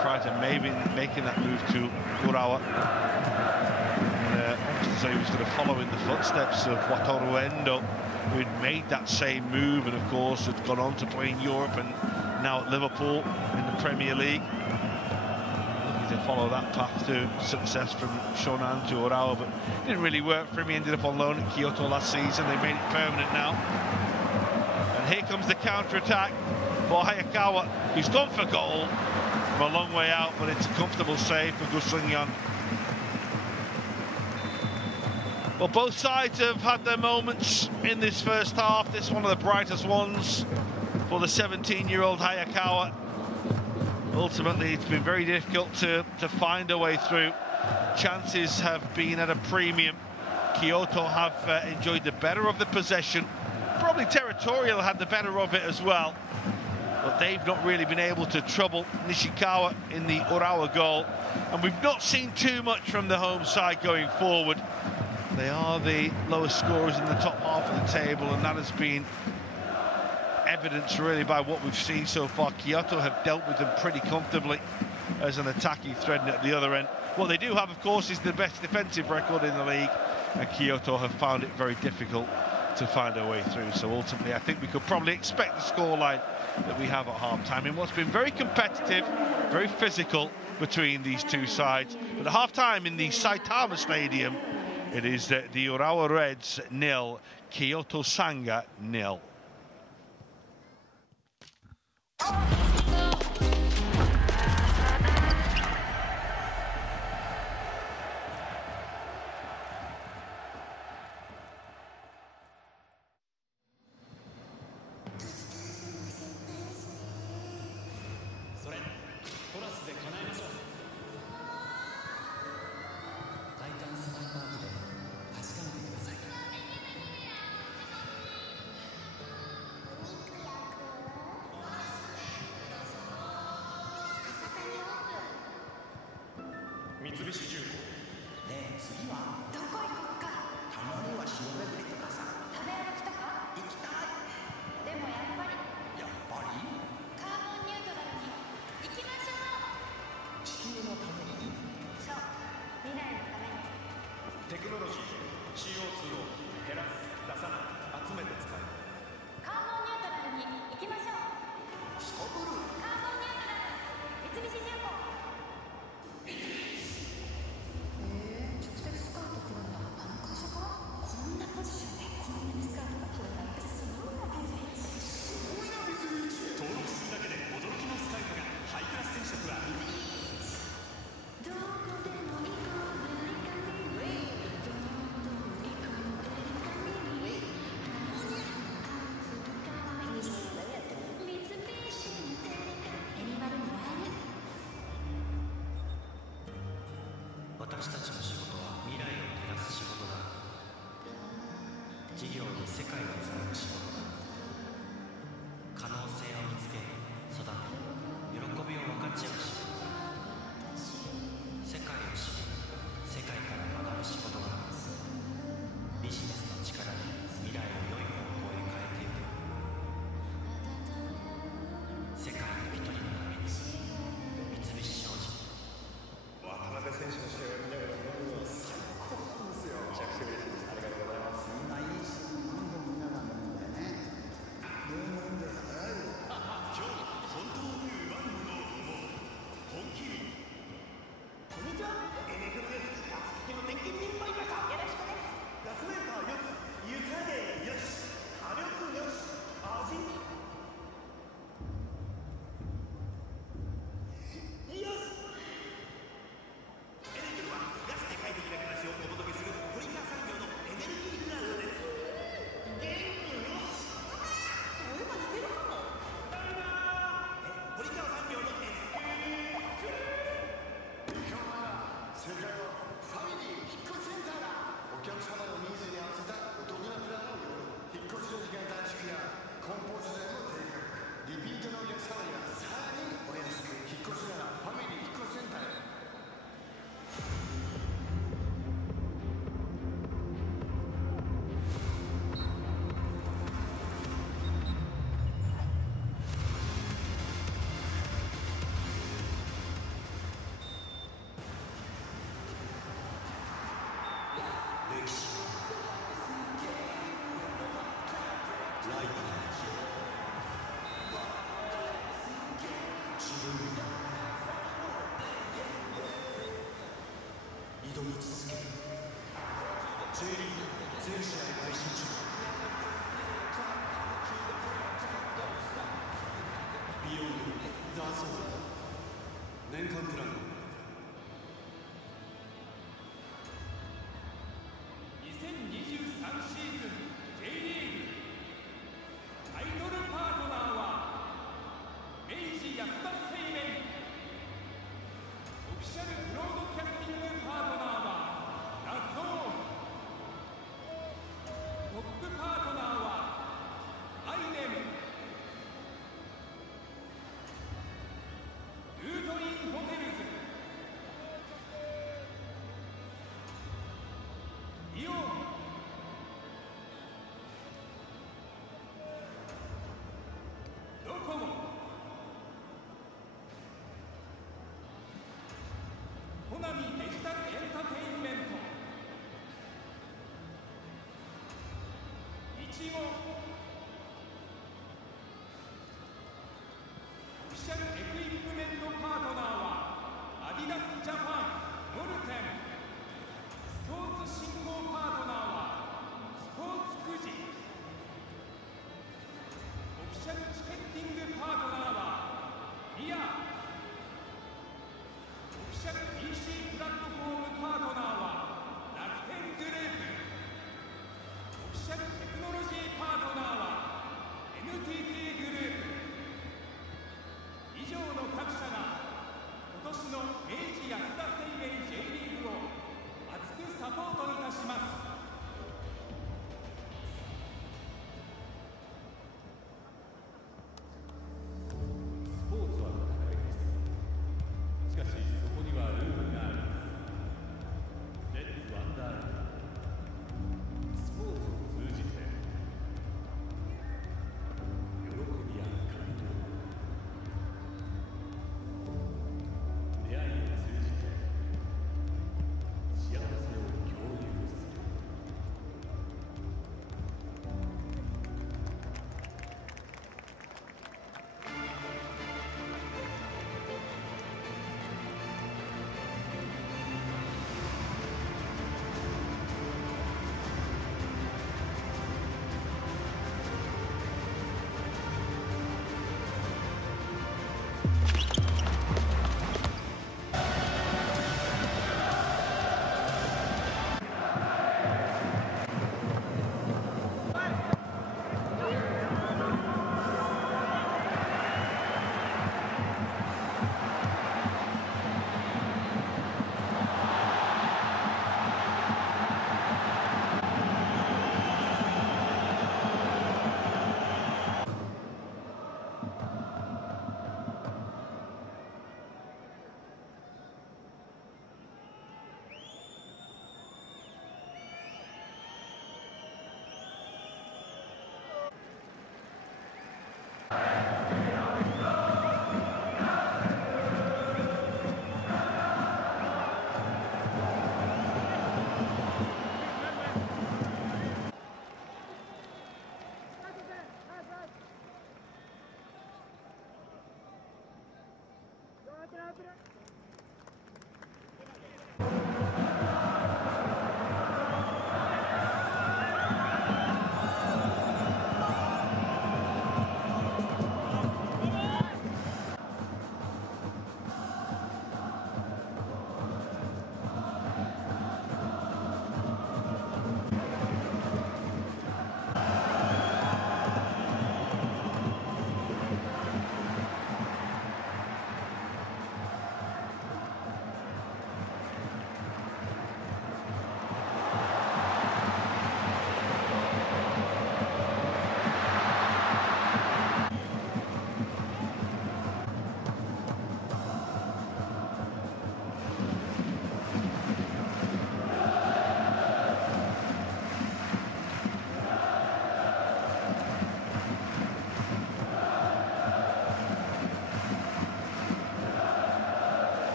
prior to maybe making that move to Urawa. Almost as though he was going to follow in the footsteps of Wataru Endo, who had made that same move and of course had gone on to play in Europe and now at Liverpool in the Premier League. Looking to follow that path to success from Shonan to Urawa, but it didn't really work for him. He ended up on loan at Kyoto last season. They made it permanent now. And here comes the counter-attack for Hayakawa, who's gone for goal from a long way out, but it's a comfortable save for Gus Sung-young. Well, both sides have had their moments in this first half. This is one of the brightest ones for the 17-year-old Hayakawa. Ultimately, it's been very difficult to find a way through. Chances have been at a premium. Kyoto have enjoyed the better of the possession. Probably Territorial had the better of it as well. But they've not really been able to trouble Nishikawa in the Urawa goal. And we've not seen too much from the home side going forward. They are the lowest scorers in the top half of the table, and that has been evidenced really by what we've seen so far. Kyoto have dealt with them pretty comfortably as an attacking threat at the other end. What they do have, of course, is the best defensive record in the league, and Kyoto have found it very difficult to find a way through. So ultimately, I think we could probably expect the scoreline that we have at half-time in what's been very competitive, very physical between these two sides. But at half-time in the Saitama Stadium, it is the Urawa Reds 0, Kyoto Sanga 0. 三菱重工。ねえ次はどこ行こっか。たまには塩巡りとかさ。食べ歩きとか。行きたい。でもやっぱりカカーボンニュートラルに行きましょう。地球のために。そう、未来のために。テクノロジーで CO2 を減らす、出さない、集めて使う。カーボンニュートラルに行きましょう。すこぶるカーボンニュートラル三菱重工。直接スカウト来るのはあの会社か。こんなポジションでこんなにスカウトが来るなんてすごいな三菱。すごいな三菱。登録するだけで驚きのスカウトが。ハイクラス転職はどこでも行こうデリカミリ。どんどん行こうデリカミリ。三菱デリカデリバルもらえる。私たちの仕事は未来を照らす仕事だ。事業に世界をつなぐ仕事だ。可能性を見つけ育て喜びを分かち合う仕事だ。世界を知り世界から学ぶ仕事だ。ビジネスの力で未来を良い方向へ変えていく。世界の一人のために三菱商事。渡辺選手の試合を見ながら飲むのは最高なんですよ。めちゃくちゃ嬉しいです。ありがとうございます。みんないいし何度もみんなが飲むんだよね。飲んで払える。今日本当にうまいものを飲もう。本気に。こんにちは。エネクロです。ガス機器の点検に参りました。よろしくね。ガスメーターよし、湯加減よし、火力よし、味よし。エネクロはガスで快適な暮らしをお届けする堀川産業のエネルギーブランドです。元気よし。声が似てるかも。堀川産業のエネ正解はファミリー引っ越しセンターだ。お客様のニーズに合わせたお得なプランを用意。引っ越しの時間短縮や梱包資材の低価格、リピートのお客様にはさらにお安く。引っ越しならファミリー引っ越しセンターへ。歴史ライバル自分に挑み続ける。 J リーグ全試合配信中。ビヨンドザゾーン年間プラン2023シーズン J リーグタイトルパートナーは明治安田生命。オフィシャルブロードキャスティングパートナーはラゾーン。トップパートナーはアイネム。ルートインホテルズ、イオン、ドコモ、コナミデジタルエンターテインメント、イチゴ、オフィシャルエクイプメントパートナーはアディダスジャパン、モルテン。スポーツ振興パートナーはスポーツくじ。オフィシャルチケッティングパートナーはリア。オフィシャル EC プラットフォームパートナーは楽天グループ。オフィシャルテクノロジーパートナー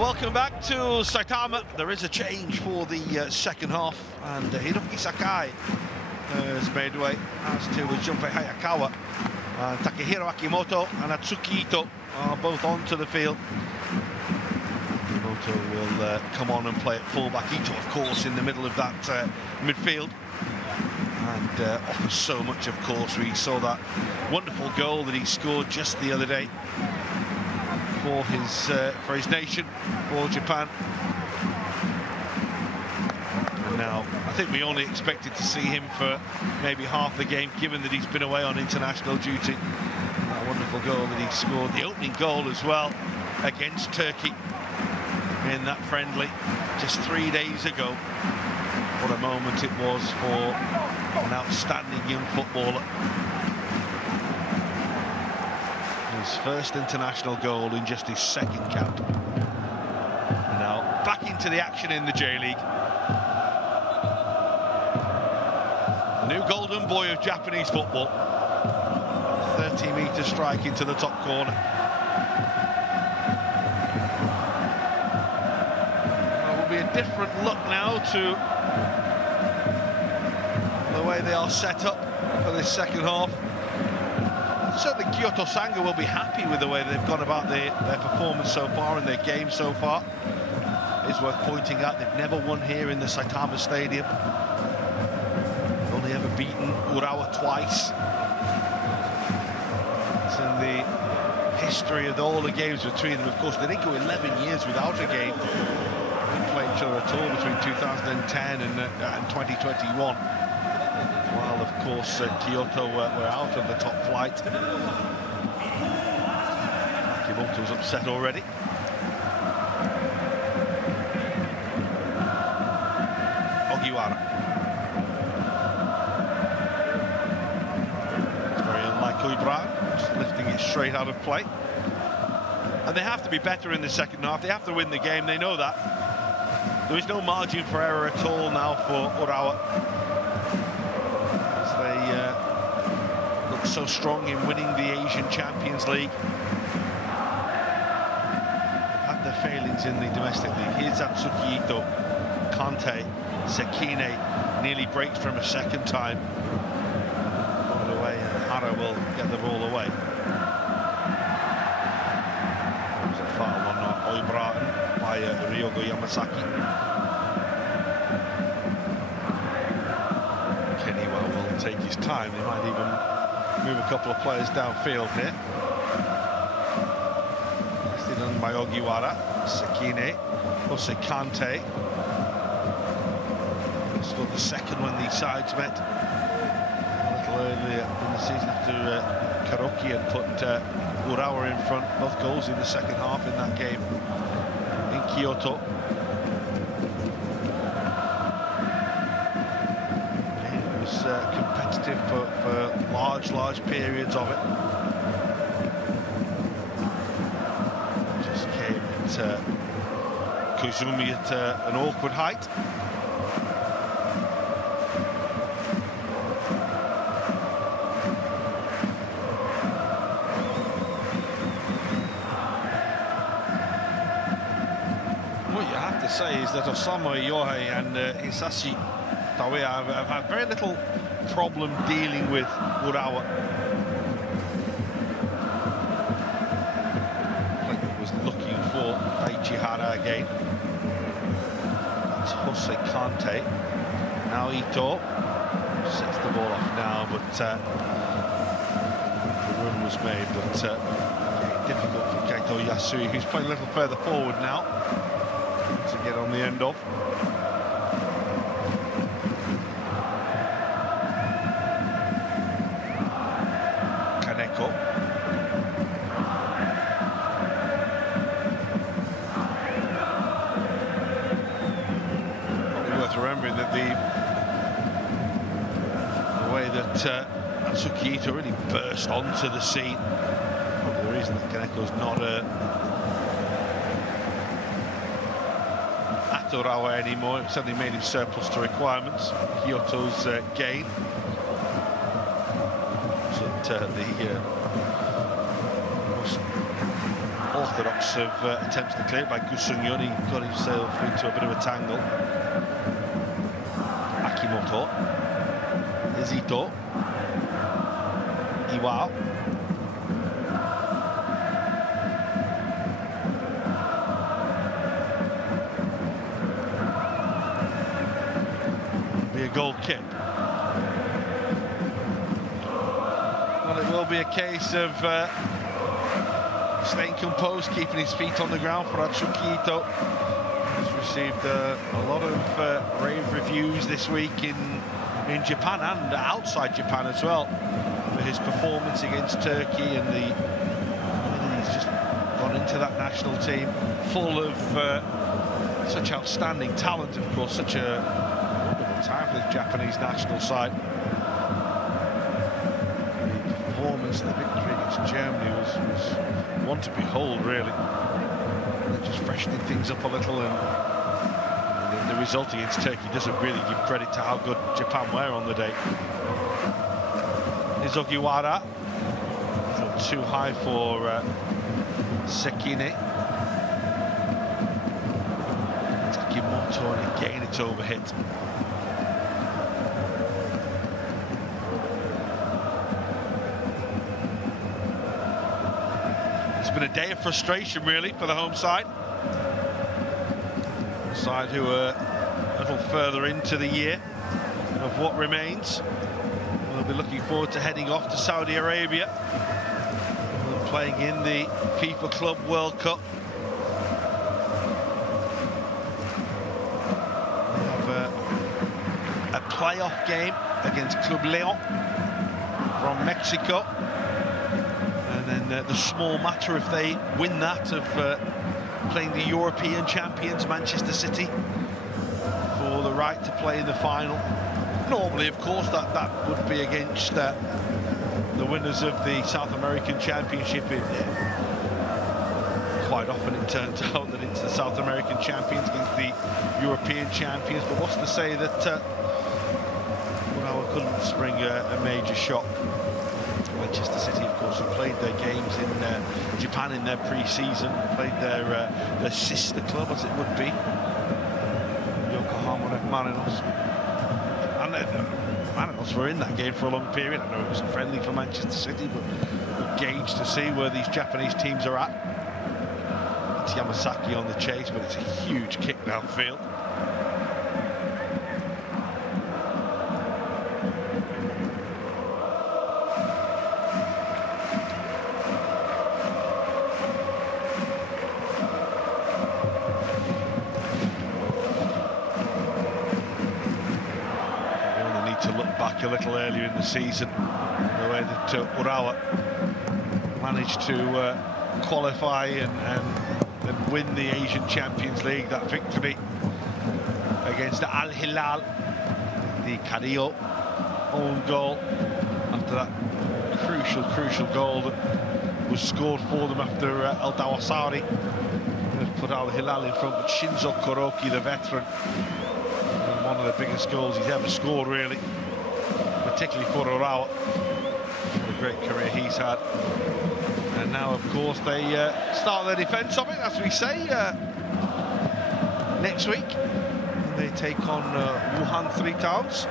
Welcome back to Saitama. There is a change for the second half, and Hiroki Sakai has made way, as to Junpei Hayakawa. Takehiro Akimoto and Atsuki Ito are both onto the field. Akimoto will come on and play at fullback. Ito, of course, in the middle of that midfield, and offers so much, of course. We saw that wonderful goal that he scored just the other day for his nation, for Japan. And now I think we only expected to see him for maybe half the game, given that he's been away on international duty. That wonderful goal that he scored, the opening goal as well, against Turkey in that friendly just 3 days ago. What a moment it was for an outstanding young footballer. His first international goal in just his second cap. Now back into the action in the J-League. The new golden boy of Japanese football. 30-meter strike into the top corner. It will be a different look now to the way they are set up for this second half. Certainly Kyoto Sanga will be happy with the way they've gone about their performance so far and their game so far. It's worth pointing out they've never won here in the Saitama Stadium. Only ever beaten Urawa twice. It's in the history of all the games between them. Of course, they did go 11 years without a game. They didn't play each other at all between 2010 and 2021. While, of course, Kyoto were out of the top flight. Akimoto's upset already. Ogiwara. It's very unlike Uibra, just lifting it straight out of play. And they have to be better in the second half. They have to win the game, they know that. There is no margin for error at all now for Urawa. Look so strong in winning the Asian Champions League. Had their failings in the domestic league. Here's Atsuki Ito, Kante, Sekine nearly breaks from a second time. Ball away, and Hara will get the ball away. There's a foul on Oibraten by Ryogo Yamasaki. Keniwa will take his time. They might even move a couple of players downfield here. Nicely done by Ogiwara. Sekine, also Kante. Scored the second when these sides met a little earlier in the season after Karoki had put Urawa in front. Both goals in the second half in that game in Kyoto. It was competitive for large periods of it. Just came at Koizumi at an awkward height. What you have to say is that Osamu Yohei and Hisashi Tawe have had very little problem dealing with Urawa. Like was looking for Aichihara again. That's Jose Kante. Now Ito sets the ball off now, but the run was made. But difficult for Keito Yasui, who's playing a little further forward now to get on the end of. Remembering that the way that Atsuki Ito really burst onto the scene, probably the reason that Kaneko's not at Urawa anymore. It certainly made him surplus to requirements. Kyoto's gain. So the most orthodox of attempts to clear it by Gusung-yun. He got himself into a bit of a tangle. Akimoto. Here's Ito. Iwao. Be a goal kick. Well, it will be a case of staying composed, keeping his feet on the ground for Atsuki Ito. He's received a lot of rave reviews this week in Japan and outside Japan as well for his performance against Turkey, and he's just gone into that national team full of such outstanding talent. Of course, such a wonderful time for the Japanese national side. The performance, the victory against Germany was one to behold, really. They're just freshening things up a little, and the result against Turkey doesn't really give credit to how good Japan were on the day. Here's Ogiwara. Too high for Sekine. Takimoto, and again it's overhit. It's been a day of frustration, really, for the home side. The side who are a little further into the year of what remains. We'll be looking forward to heading off to Saudi Arabia. We're playing in the FIFA Club World Cup. We have a playoff game against Club Leon from Mexico. And then the small matter, if they win that, of playing the European champions Manchester City for the right to play in the final. Normally, of course, that would be against the winners of the South American Championship. Quite often it turns out that it's the South American champions against the European champions. But what's to say that Urawa couldn't spring a major shock? Manchester City, of course, who played their games in Japan in their pre-season, played their sister club, as it would be, Yokohama Marinos. And Marinos were in that game for a long period. I know it was friendly for Manchester City, but we'll gauge to see where these Japanese teams are at. It's Yamasaki on the chase, but it's a huge kick downfield. A little earlier in the season, the way that Urawa managed to qualify and win the Asian Champions League. That victory against Al Hilal, the Carrillo own goal, after that crucial goal that was scored for them after El Dawasari put Al Hilal in front. But Shinzo Kuroki, the veteran, one of the biggest goals he's ever scored, really, particularly for Urawa. What a great career he's had. And now, of course, they start their defence of it, as we say, next week. They take on Wuhan 3 Towns.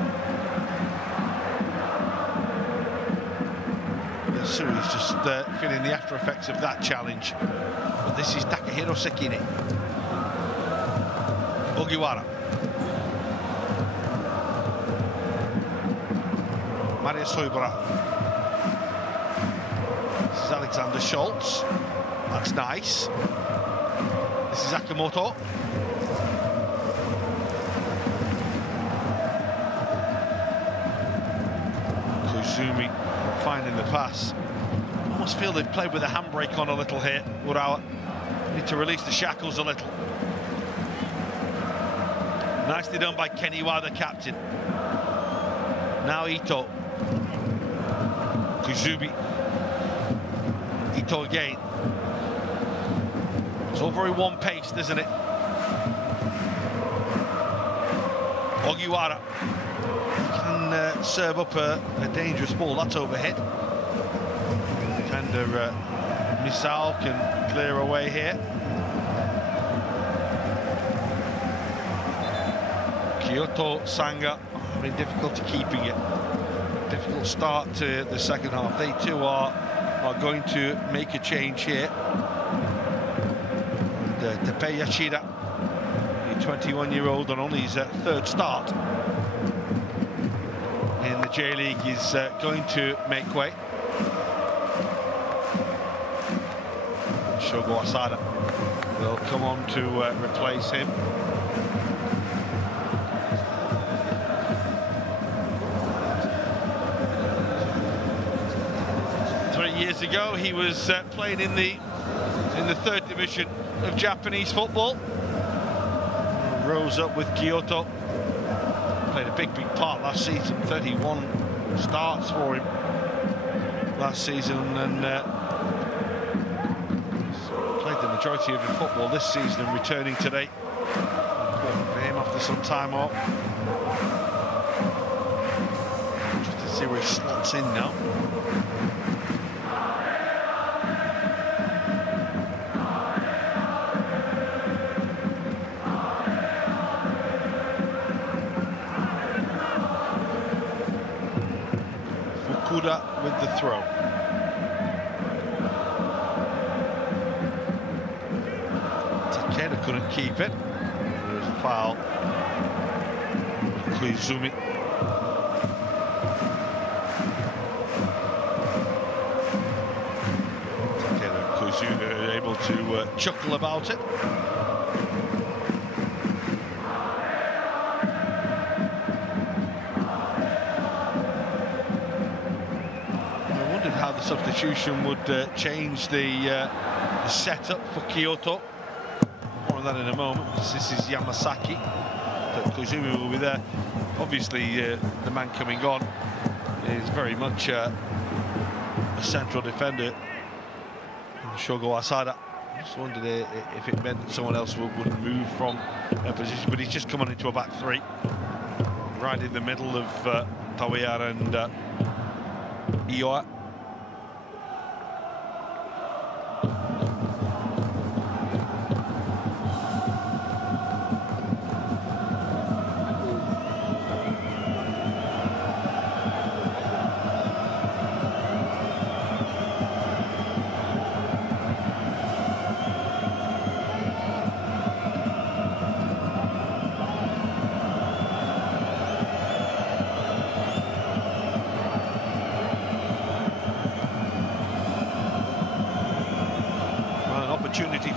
Yasui is just feeling the after effects of that challenge. But this is Takahiro Sekine. Ogiwara. Maria Soibara. This is Alexander Schultz. That's nice. This is Akimoto. Kozumi finding the pass. Almost feel they've played with the handbrake on a little here, Urawa. Need to release the shackles a little. Nicely done by Keniwa, the captain. Now Ito. Kozumi. Ito again. It's all very one-paced, isn't it? Ogiwara can serve up a dangerous ball. That's overhead. Defender Misao can clear away here. Kyoto Sanga having difficulty keeping it. Difficult start to the second half. They too are going to make a change here. And Teppei Yashida, the 21-year-old on only his third start in the J-League, is going to make way. Shogo Asada will come on to replace him. Years ago, he was playing in the third division of Japanese football. Rose up with Kyoto. Played a big part last season. 31 starts for him last season, and played the majority of his football this season, and returning today. Important for him after some time off. Just to see where he slots in now. With the throw. Takeda couldn't keep it. There was a foul. Koizumi. Takeda and Koizumi are able to chuckle about it. Substitution would change the setup for Kyoto. More on that in a moment, because this is Yamasaki. But Koizumi will be there. Obviously, the man coming on is very much a central defender. Shogo Asada. Just wondered if it meant that someone else would move from a position, but he's just come on into a back three, right in the middle of Tawayara and Ioa.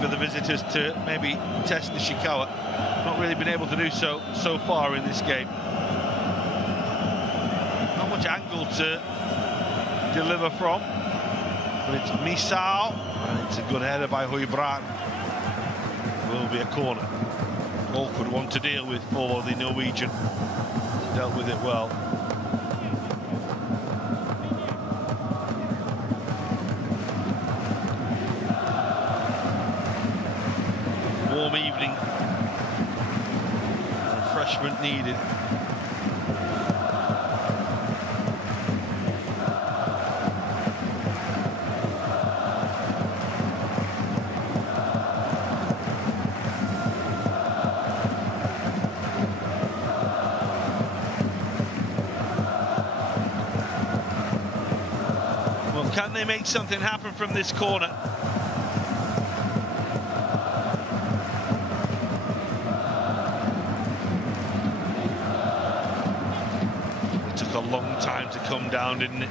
For the visitors to maybe test Nishikawa. Not really been able to do so far in this game. Not much angle to deliver from, but it's Misao, and it's a good header by Høybråten. Will be a corner. Awkward one to deal with for the Norwegian. Dealt with it well. Warm evening. Refreshment needed. Well, can they make something happen from this corner? Long time to come down, didn't it?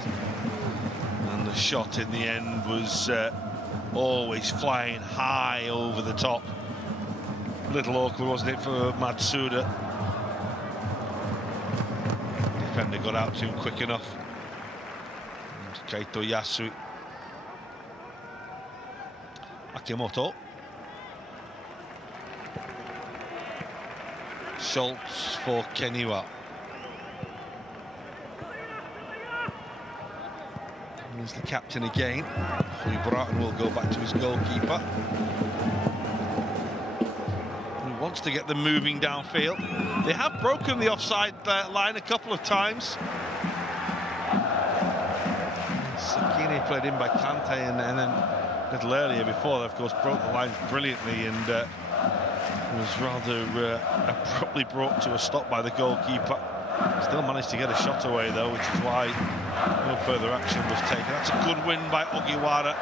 And the shot in the end was always flying high over the top. A little awkward, wasn't it, for Matsuda? Defender got out to him quick enough. And Kaito Yasui. Akimoto. Schultz for Keniwa. He's the captain again. Høybråten will go back to his goalkeeper. He wants to get them moving downfield. They have broken the offside line a couple of times. Sakine played in by Kante, and then a little earlier before they, of course, broke the lines brilliantly and was rather abruptly brought to a stop by the goalkeeper. Still managed to get a shot away, though, which is why no further action was taken. That's a good win by Ogiwara,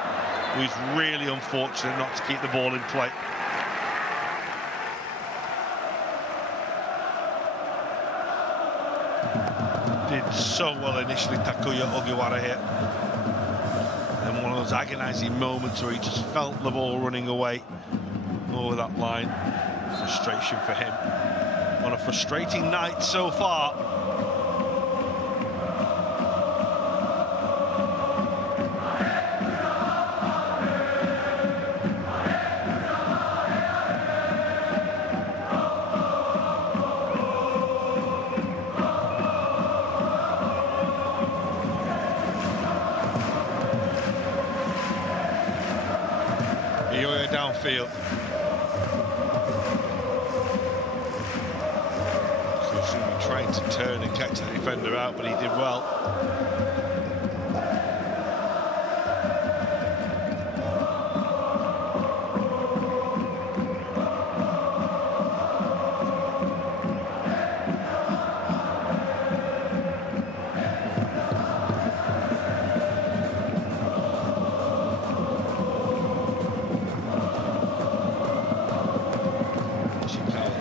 who's really unfortunate not to keep the ball in play. Did so well initially, Takuya Ogiwara here. And one of those agonising moments where he just felt the ball running away over that line. Frustration for him. On a frustrating night so far. Downfield. So trying to turn and catch the defender out, but he did well.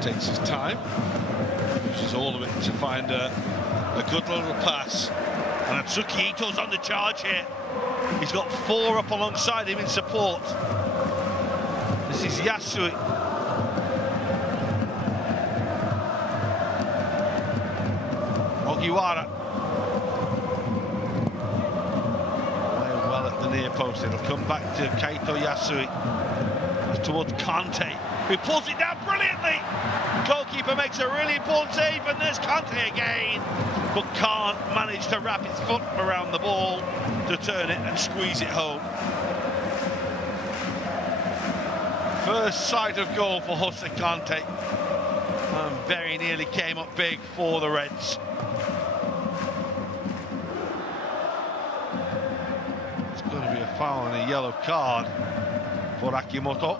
Takes his time, uses all of it to find a good little pass. And Atsuki Ito's on the charge here. He's got 4 up alongside him in support. This is Yasui. Ogiwara. Well at the near post. It'll come back to Kaito Yasui. Towards Kante, who pulls it down brilliantly. Goalkeeper makes a really important save, and there's Kante again, but can't manage to wrap his foot around the ball to turn it and squeeze it home. First sight of goal for Jose Kante, and very nearly came up big for the Reds. It's going to be a foul and a yellow card for Akimoto.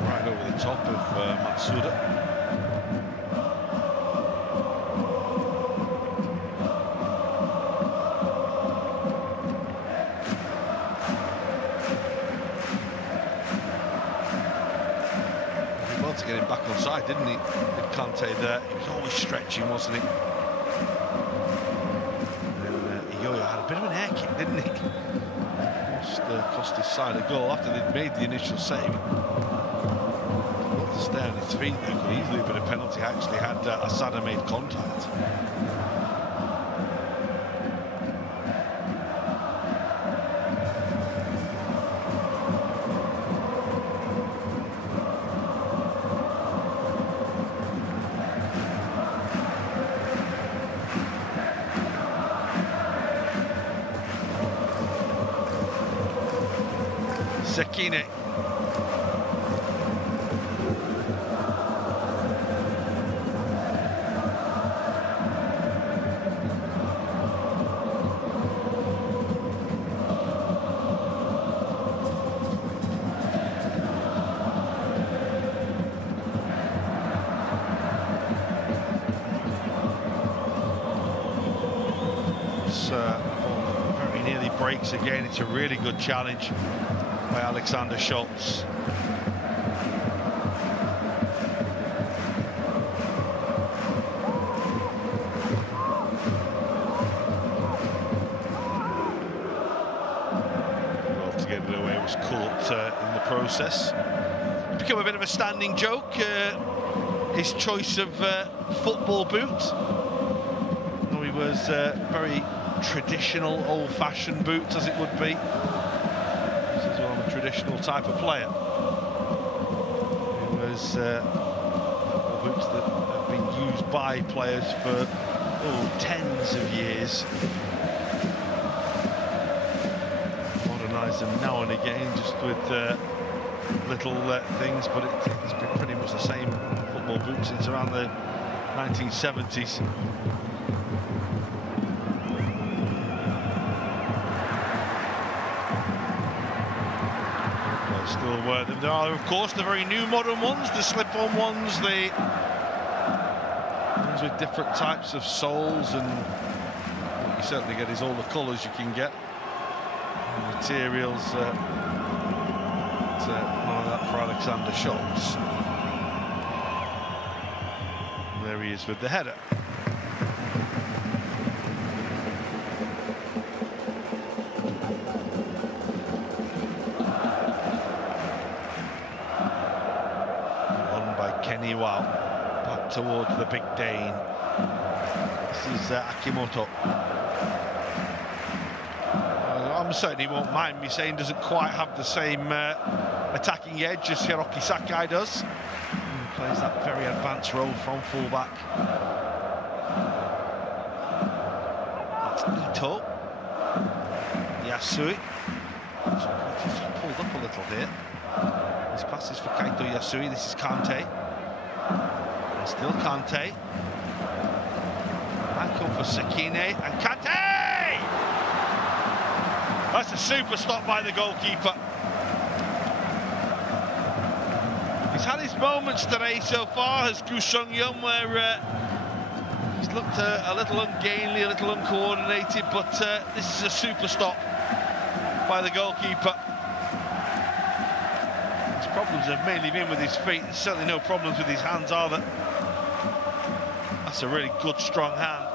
Right over the top of Matsuda. To get him back on side, didn't he? With Kante there, he was always stretching, wasn't he? And Iyoya had a bit of an air kick, didn't he? Cost his side a goal after they'd made the initial save. Got to stay on his feet there, could easily have been a penalty. Actually had Asada made contact. Sekine. Very nearly breaks again. It's a really good challenge by Alexander Schultz. Well, to get it away, was caught in the process. It's become a bit of a standing joke, his choice of football boot. No, he was very traditional, old-fashioned boots, as it would be. Traditional type of player. It was boots that have been used by players for tens of years. Modernise them now and again, just with little things, but it's been pretty much the same football boot since around the 1970s. Well, still where there are, of course, the very new modern ones, the slip-on ones, the ones with different types of soles, and what you certainly get is all the colours you can get. And materials, none of that for Alexander Schultz. There he is with the header. Won by Kenny Wow. Back towards the Big Dane. This is Akimoto. I'm certain he won't mind me saying doesn't quite have the same attacking edge as Hiroki Sakai does. Plays that very advanced role from fullback. That's Ito. Yasui. So he's pulled up a little here. This pass is for Kaito Yasui. This is Kante. And still Kante. And come for Sekine and Kante! That's a super stop by the goalkeeper. He's had his moments today so far, has Gu Sung-yeon, where he's looked a little ungainly, a little uncoordinated, but this is a super stop by the goalkeeper. His problems have mainly been with his feet. There's certainly no problems with his hands, are there? That's a really good, strong hand.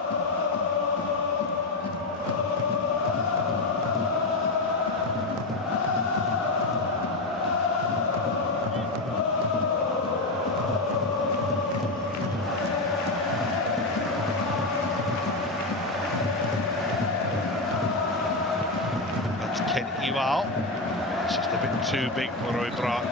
It's just a bit too big for Roy Braat.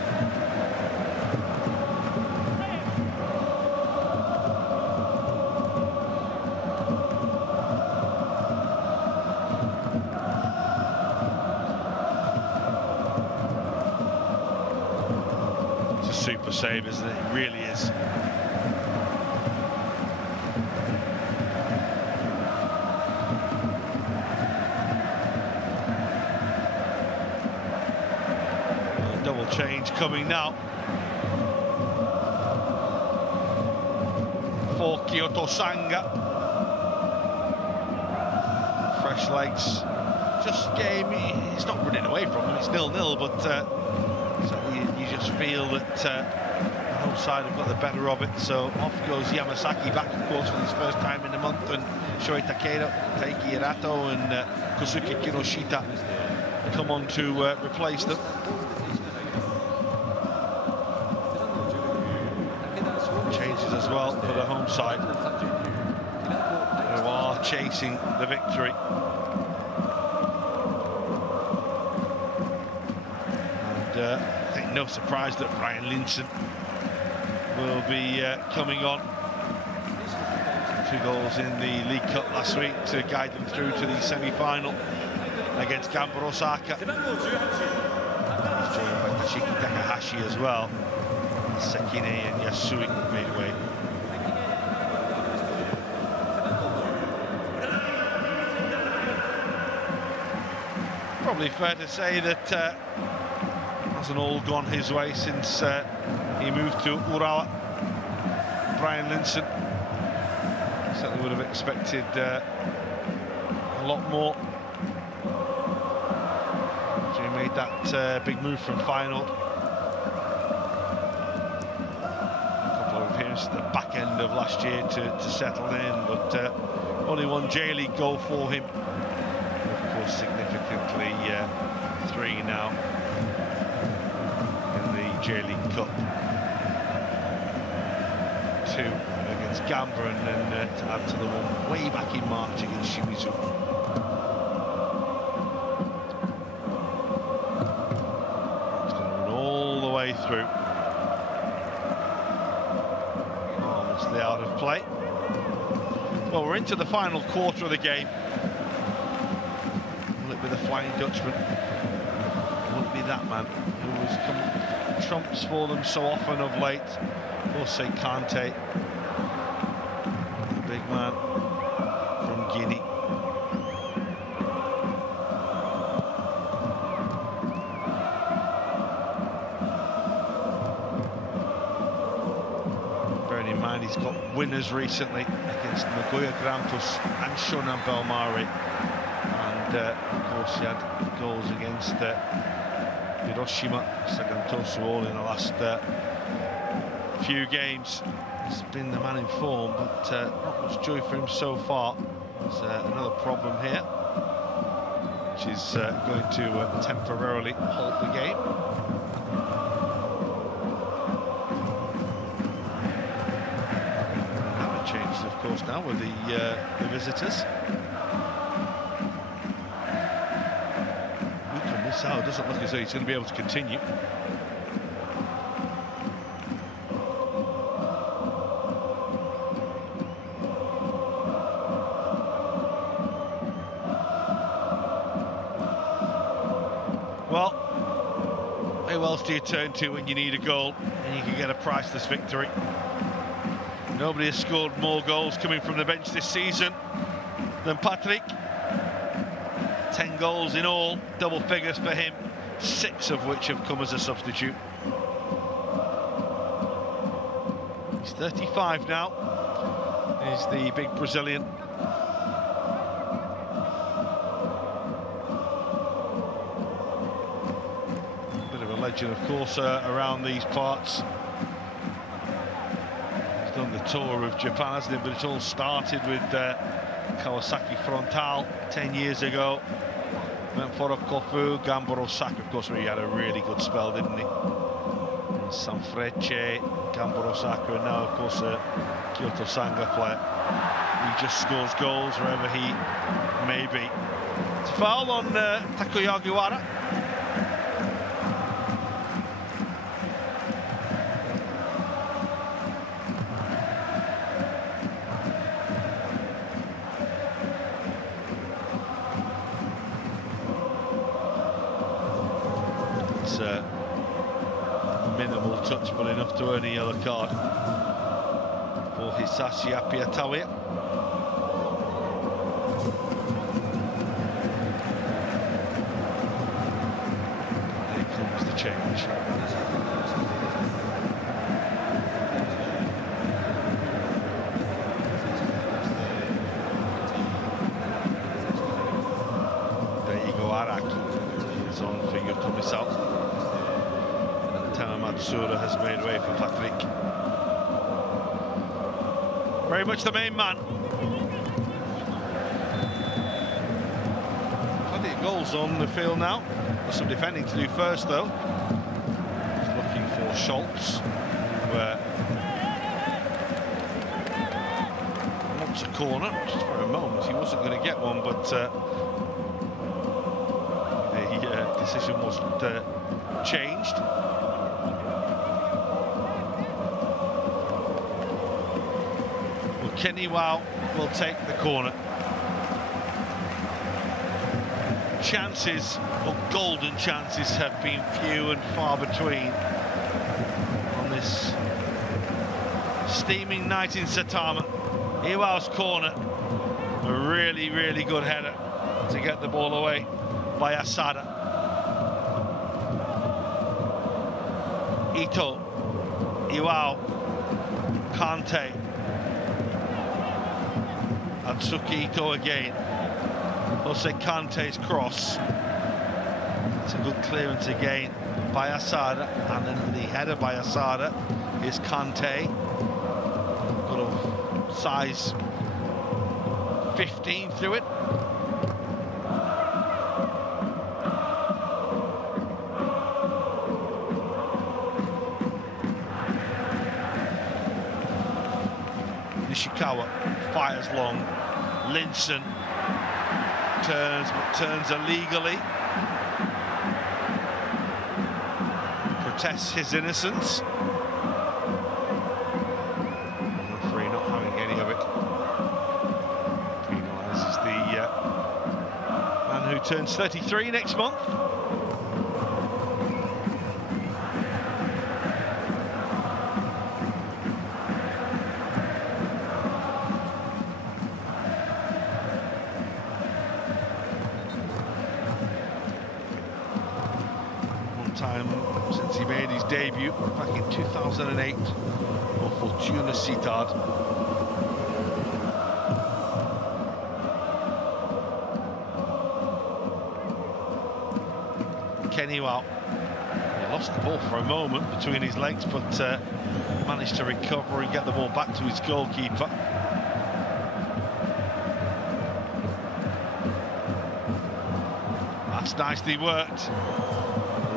It's a super save, isn't it? It really is. Change coming now for Kyoto Sanga. Fresh legs. Just game. It's not running away from him. It's 0-0, but you just feel that the home side have got the better of it. So off goes Yamasaki, back of course for his first time in a month, and Shoei Takeda, Taiki Irato, and Kosuke Kinoshita come on to replace them. As well for the home side, who are chasing the victory. And I think no surprise that Brian Linson will be coming on. 2 goals in the League Cup last week to guide them through to the semi-final against Gamba Osaka. He's joined by Tashiki Takahashi as well. Sekine and Yasui made away. Probably fair to say that hasn't all gone his way since he moved to Urawa. Brian Linson certainly would have expected a lot more. So he made that big move from final. At the back end of last year to settle in, but only one J-League goal for him. Of course, significantly 3 now in the J-League Cup. 2 against Gamba, and then to add to the one way back in March against Shimizu. It's going to run all the way through. Out of play. Well, we're into the final quarter of the game. Will it be the Flying Dutchman? Will it be that man who has come trumps for them so often of late? Or say Kante. big man from Guinea. Bearing in mind he's got winners recently against Nagoya Grampus and Shonan Bellmare. And of course he had goals against Hiroshima, Sagantosu all in the last few games. He's been the man in form, but not much joy for him so far. There's another problem here, which is going to temporarily halt the game. That changed, of course, now with the visitors. So it doesn't look as though he's going to be able to continue. Well, who else do you turn to when you need a goal and you can get a priceless victory? Nobody has scored more goals coming from the bench this season than Patrick. 10 goals in all, double figures for him, 6 of which have come as a substitute. He's 35 now. He's the big Brazilian. Bit of a legend, of course, around these parts. He's done the tour of Japan, hasn't he? But it all started with Kawasaki Frontal 10 years ago. Went for Kofu, Gambaro Osaka, of course, where he had a really good spell, didn't he? Sanfrecce, Gambaro Osaka, and now, of course, a Kyoto Sanga player. He just scores goals wherever he may be. It's a foul on Takuya Agiwara. Minimal touch, but enough to earn a yellow card for Hisashi Apiatawa. Here comes the change. There you go, Araki is on for Yutomi-san. Matsura has made way for Patrick. Very much the main man. Plenty of goals on the field now. Got some defending to do first, though. He's looking for Schultz, who wants a corner. Just for a moment, he wasn't going to get one, but the decision wasn't changed. Kenny Wow will take the corner. Chances, or golden chances, have been few and far between on this steaming night in Saitama. Iwao's corner, a really, really good header to get the ball away by Asada. Ito, Iwao, Kante. Atsuki Ito again. Jose Kante's cross. It's a good clearance again by Asada, and then the header by Asada is Kante. Got a size 15 through it. Nishikawa fires long. Linson turns, but turns illegally. Protests his innocence. The referee not having any of it. Penalises the man who turns 33 next month. debut back in 2008 for Fortuna Sittard. Kenny Wow. He lost the ball for a moment between his legs, but managed to recover and get the ball back to his goalkeeper. That's nicely worked.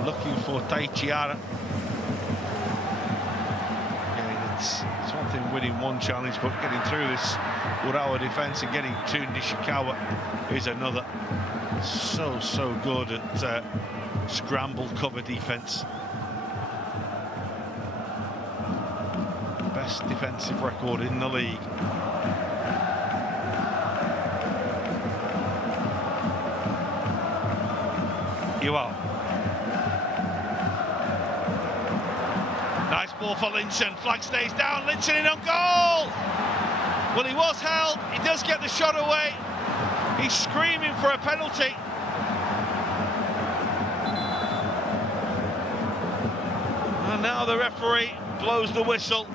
Looking for Taichiara. Yeah, it's one thing winning one challenge, but getting through this Urawa defence and getting to Nishikawa is another. So good at scramble cover defence. Best defensive record in the league. You are. Nice ball for Linson. Flag stays down. Linson in on goal. Well, he was held. He does get the shot away. He's screaming for a penalty. And now the referee blows the whistle.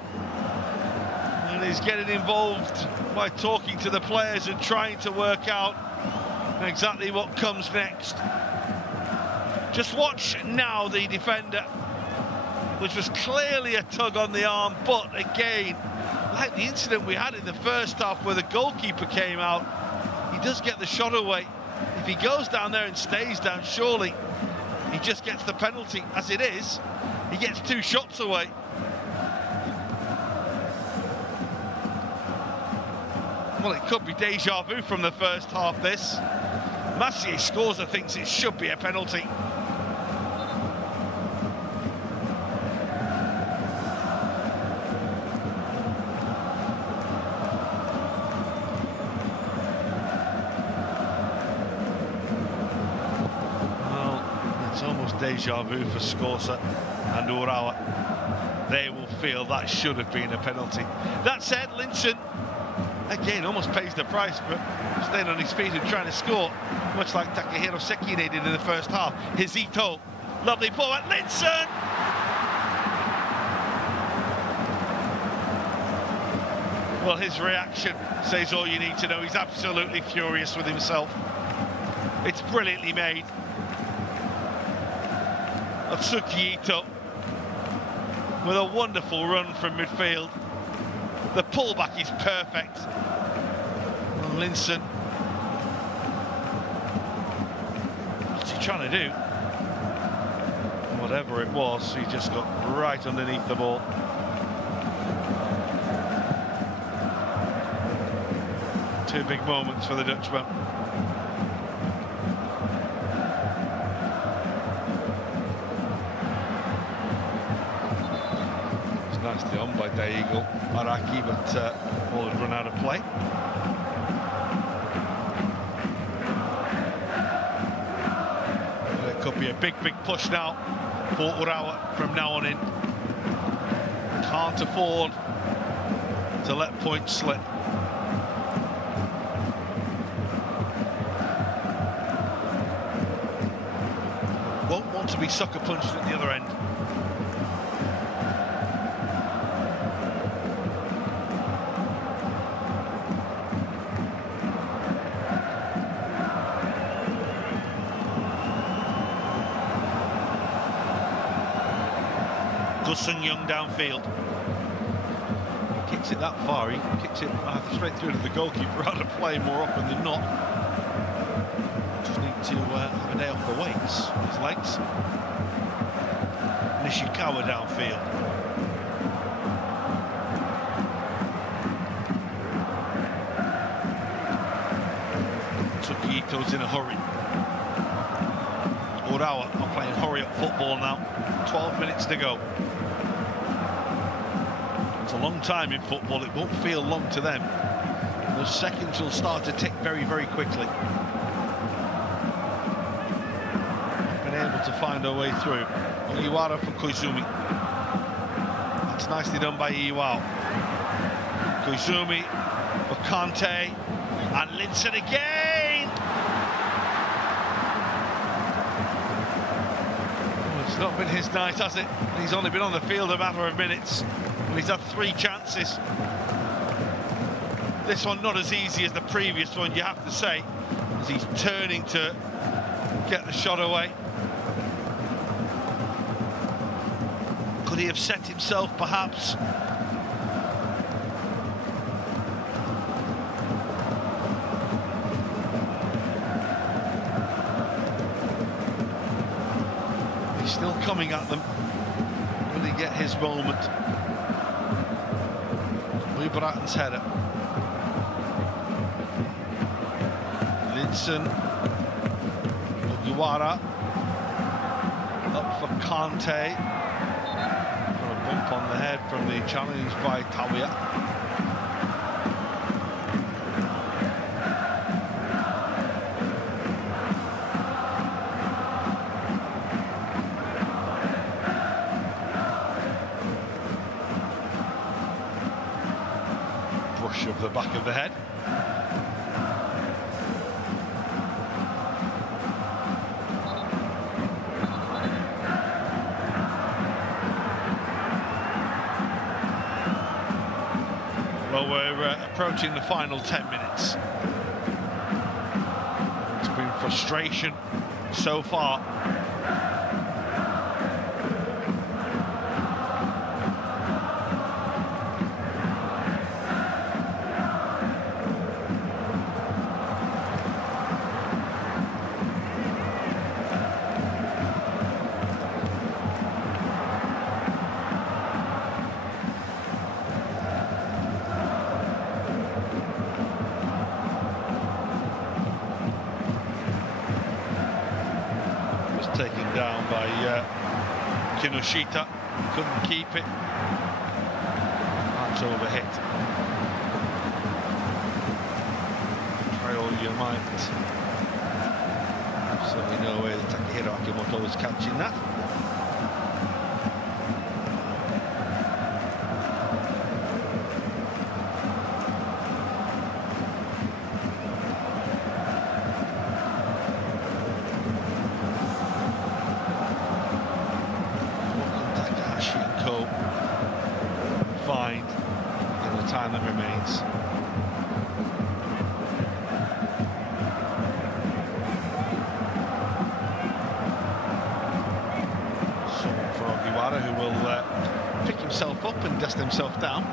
And he's getting involved by talking to the players and trying to work out exactly what comes next. Just watch now the defender, which was clearly a tug on the arm, but again, like the incident we had in the first half where the goalkeeper came out, he does get the shot away. If he goes down there and stays down, surely he just gets the penalty. As it is, he gets 2 shots away. Well, it could be deja vu from the first half, this. Massier scores and thinks it should be a penalty. Deja vu for Scorsa and Urawa. They will feel that should have been a penalty. That said, Linson again almost pays the price for staying on his feet and trying to score, much like Takahiro Sekine did in the first half. Hizito, lovely ball at Linson. Well, his reaction says all you need to know. He's absolutely furious with himself. It's brilliantly made. Atsuki Ito with a wonderful run from midfield. The pullback is perfect. And Linson, what's he trying to do? Whatever it was, he just got right underneath the ball. Two big moments for the Dutchman. Nicely on by Daigo Araki, but ball had run out of play. Well, it could be a big push now for Urawa from now on in. Can't afford to let points slip. Won't want to be sucker punched at the other end. Sun Young downfield. He kicks it that far, he kicks it straight through to the goalkeeper out of play more often than not. Just need to have a day off the weights, his legs. Nishikawa downfield. Tsuki Ito's in a hurry. Urawa are playing hurry-up football now. 12 minutes to go. It's a long time in football. It won't feel long to them. Those seconds will start to tick very quickly. Been able to find our way through. Iwara for Koizumi. That's nicely done by Iwao. Koizumi for Kante. And Linson again! Not been his night, has it? He's only been on the field a matter of minutes, and he's had 3 chances. This one not as easy as the previous one, you have to say, as he's turning to get the shot away. Could he have set himself, perhaps? He's still coming at them. Will he get his moment? Bratton's header. Linson. Urawa. Up for Kante. Got a bump on the head from the challenge by Tawia. Brush of the back of the head. Well, we're approaching the final 10 minutes. It's been frustration so far. Taken down by Kinoshita, couldn't keep it. That's overhit. Try all you might. Absolutely no way that Takehiro Akimoto was catching that. Find in the time that remains. So for Ogiwara, who will pick himself up and dust himself down.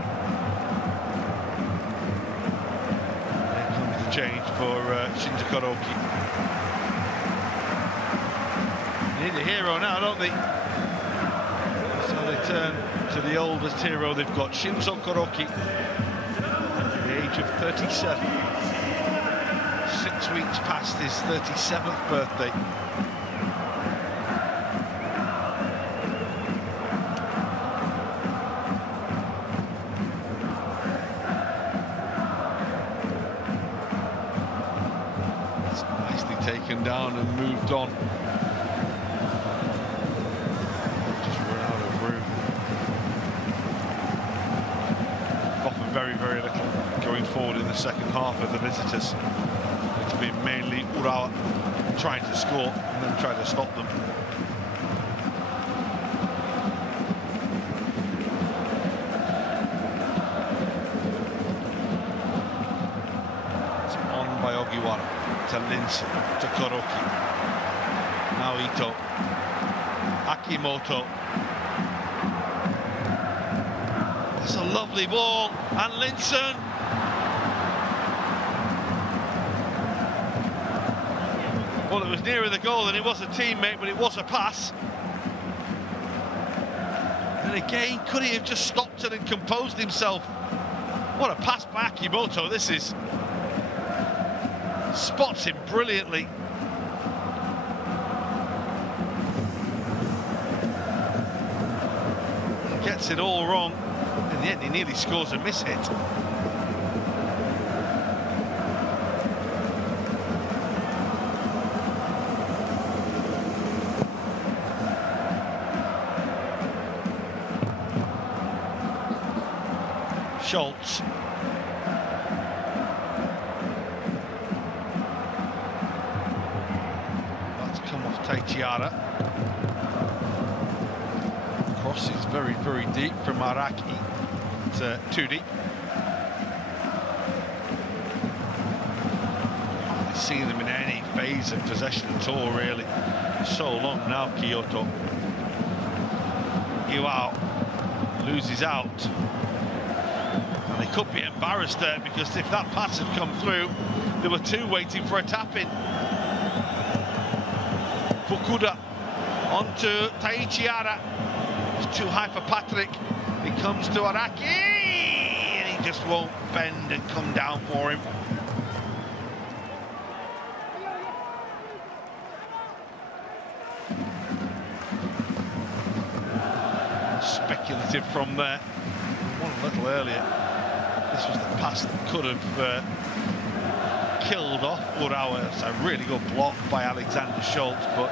Here comes the change for Shinji Koroki. They need a hero now, don't they? So they turn to the oldest hero they've got, Shinzo Koroki, at the age of 37. 6 weeks past his 37th birthday. It's nicely taken down and moved on. Very little going forward in the second half of the visitors. It's been mainly Urawa trying to score and then trying to stop them. It's on by Ogiwara to Linson, to Koroki. Now Ito. Akimoto. That's a lovely ball, and Linson. Well, it was nearer the goal than it was a teammate, but it was a pass. And again, could he have just stopped it and composed himself? What a pass by Akimoto, this is. Spots him brilliantly. He gets it all wrong. In the end, he nearly scores a miss hit. Schultz. That's come off Taichiara. cross is very, very deep from Araki. It's too deep. Hardly seen them in any phase of possession at all, really. So long now, Kyoto. Iwao loses out. And they could be embarrassed there, because if that pass had come through, there were two waiting for a tap-in. Fukuda onto Taichi Ara. It's too high for Patrick. It comes to Araki, and he just won't bend and come down for him. Speculative from there. One a little earlier. This was the pass that could have killed off Urawa. It's a really good block by Alexander Schultz, but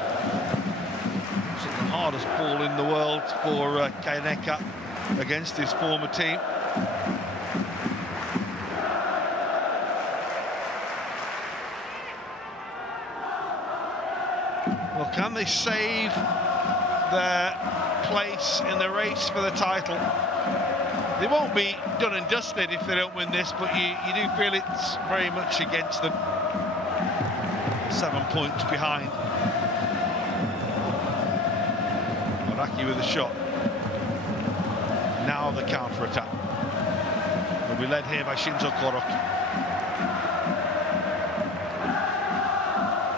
it's the hardest ball in the world for Kaneka against his former team. Well, can they save their place in the race for the title? They won't be done and dusted if they don't win this, but you do feel it's very much against them. 7 points behind. Araki with a shot. Now the counter-attack. Will be led here by Shinzo Koroki.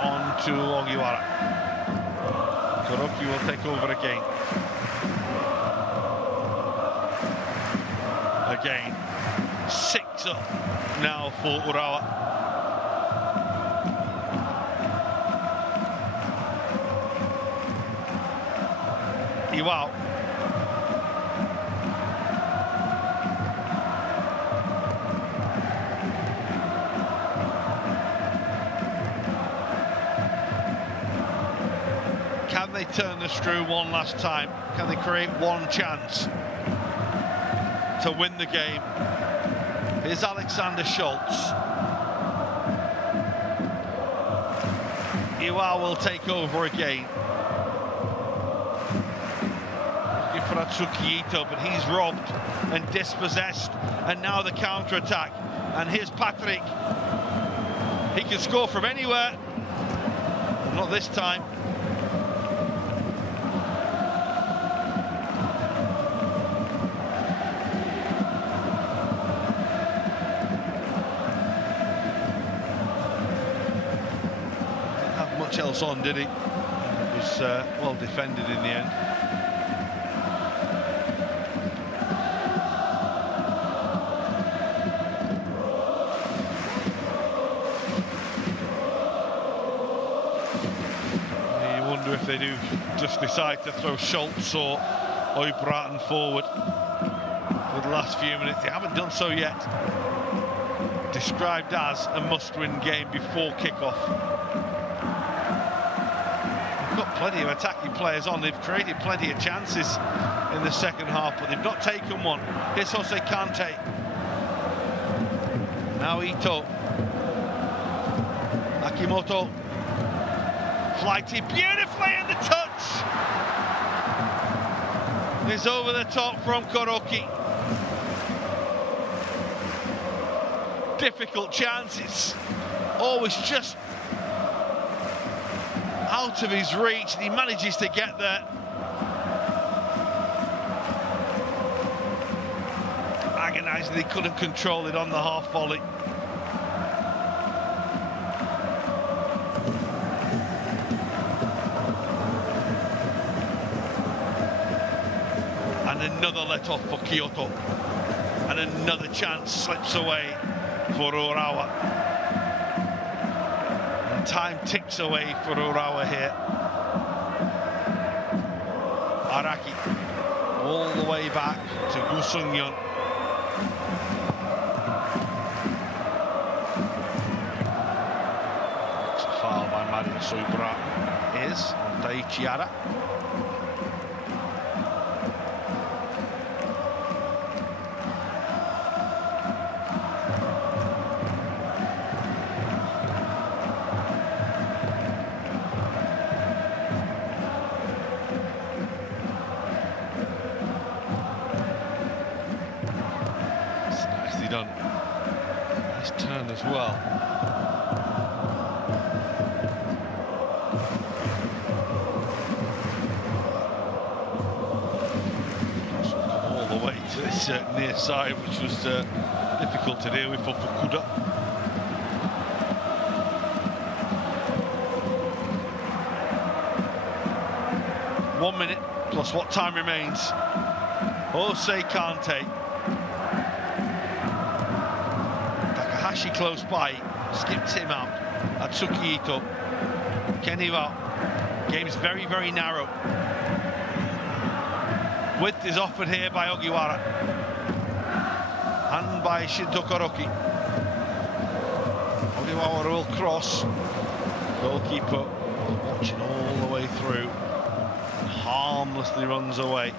On to Ogiwara. Koroki will take over again. Again, 6 up now for Urawa. Iwao. Can they turn the screw one last time? Can they create one chance to win the game? Here's Alexander Schultz. Iwao will take over again. Looking for Atsuki Ito, but he's robbed and dispossessed. And now the counter-attack. And here's Patrick. He can score from anywhere. Not this time. Else on, did he? It was well defended in the end. You wonder if they do just decide to throw Schultz or Oibraten forward for the last few minutes. They haven't done so yet. Described as a must-win game before kick-off. Got plenty of attacking players on. They've created plenty of chances in the second half, but they've not taken one. Here's Jose Kante. Now Ito. Akimoto. Flighty beautifully, and the touch is over the top from Koroki. Difficult chance. It's always just out of his reach, and he manages to get there. Agonising, he couldn't control it on the half volley. And another let off for Kyoto. And another chance slips away for Urawa. Time ticks away for Urawa here. Araki all the way back to Gu Sung-yeon. It's a foul by Mario Soibra is on Taichi Ara. nicely done. Nice turn as well. All the way to this near side, which was difficult to deal with for Fukuda. One minute plus what time remains. Jose Kante. Takahashi close by, skipped him out. Atsuki Ito. Keniwa. Game's very, very narrow. Width is offered here by Ogiwara. And by Shinto Koroki. Ogiwara will cross. Goalkeeper watching all the way through. Harmlessly runs away.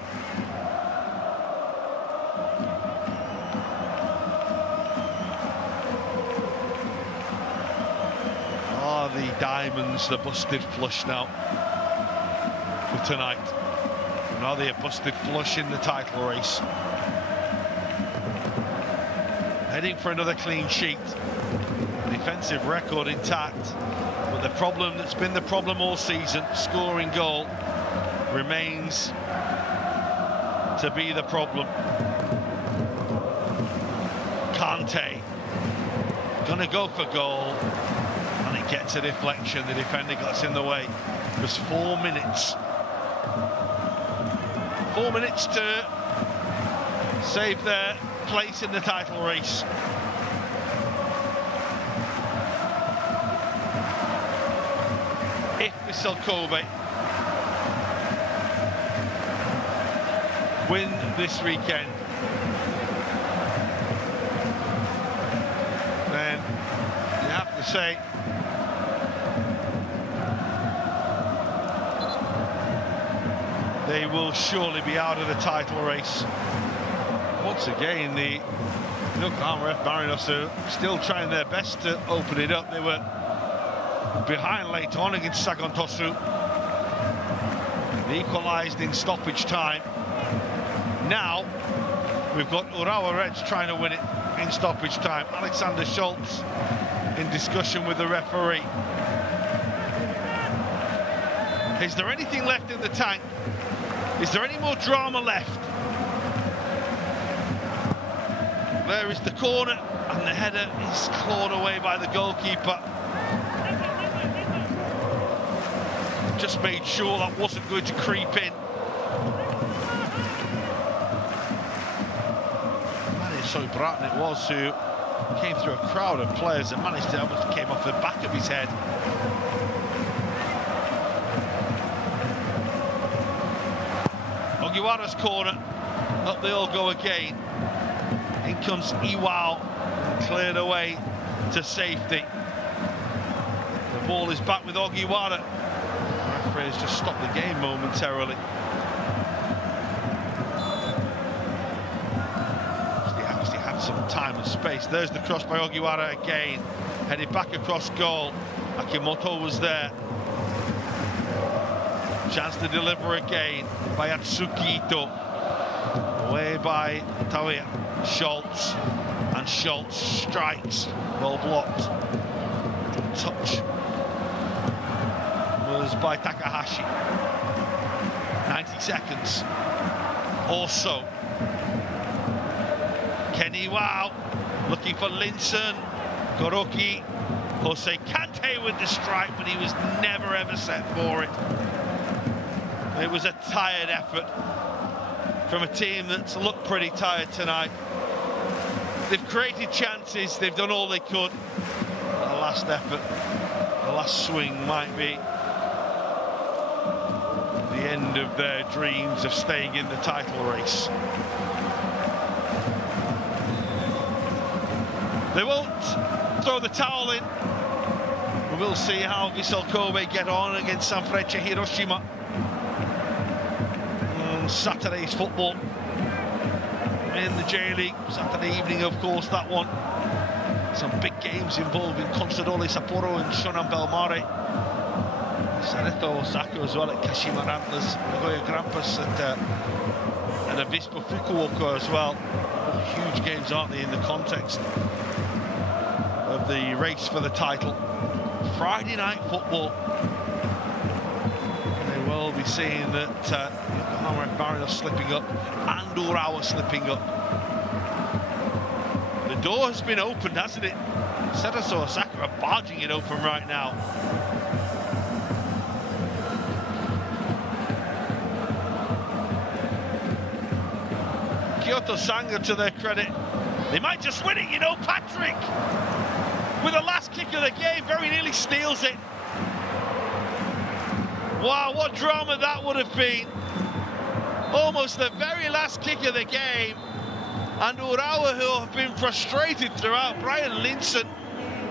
Are the diamonds the busted flush now for tonight? And are they a busted flush in the title race? Heading for another clean sheet. Defensive record intact. But the problem that's been the problem all season, scoring goal, remains to be the problem. Kante gonna go for goal, and it gets a deflection. The defender gets in the way. There's 4 minutes. 4 minutes to save their place in the title race. If Vissel Kobe win this weekend, then you have to say they will surely be out of the title race. Once again, the Yokohama F. Marinos are still trying their best to open it up. They were behind late on against Sagon Tosu. They equalised in stoppage time. Now we've got Urawa Reds trying to win it in stoppage time. Alexander Schultz in discussion with the referee. Is there anything left in the tank? Is there any more drama left? There is the corner, and the header is clawed away by the goalkeeper. Just made sure that wasn't going to creep in. So Bratton it was who came through a crowd of players and managed to almost came off the back of his head. Ogiwara's corner, up they all go again. In comes Iwao, cleared away to safety. The ball is back with Ogiwara. The referee has just stopped the game momentarily. Some time and space. There's the cross by Ogiwara again, headed back across goal. Akimoto was there. Chance to deliver again by Atsuki Ito. Away by Tawiya. Schultz, and Schultz strikes. Well blocked. Touch was by Takahashi. 90 seconds. Also Kenny Wow looking for Linson. Koroki. Jose Kante with the strike, but he was never ever set for it. It was a tired effort from a team that's looked pretty tired tonight. They've created chances, they've done all they could. The last effort, the last swing might be the end of their dreams of staying in the title race. They won't throw the towel in. We will see how Vissel Kobe get on against Sanfrecce Hiroshima on Saturday's football in the J-League. Saturday evening, of course, that one. Some big games involving Consadole Sapporo and Shonan Bellmare. Cerezo Osaka as well at Kashima Antlers, Nagoya Grampus and Avispa Fukuoka as well. Huge games, aren't they, in the context of the race for the title. Friday night football. They will be seeing that Yokohama and Barron slipping up and Urawa slipping up. The door has been opened, hasn't it? Sedaso Osaka are barging it open right now. Kyoto Sanga, to their credit, they might just win it, you know. Patrick, with the last kick of the game, very nearly steals it. Wow, what drama that would have been. Almost the very last kick of the game. And Urawa, who have been frustrated throughout, Brian Linson,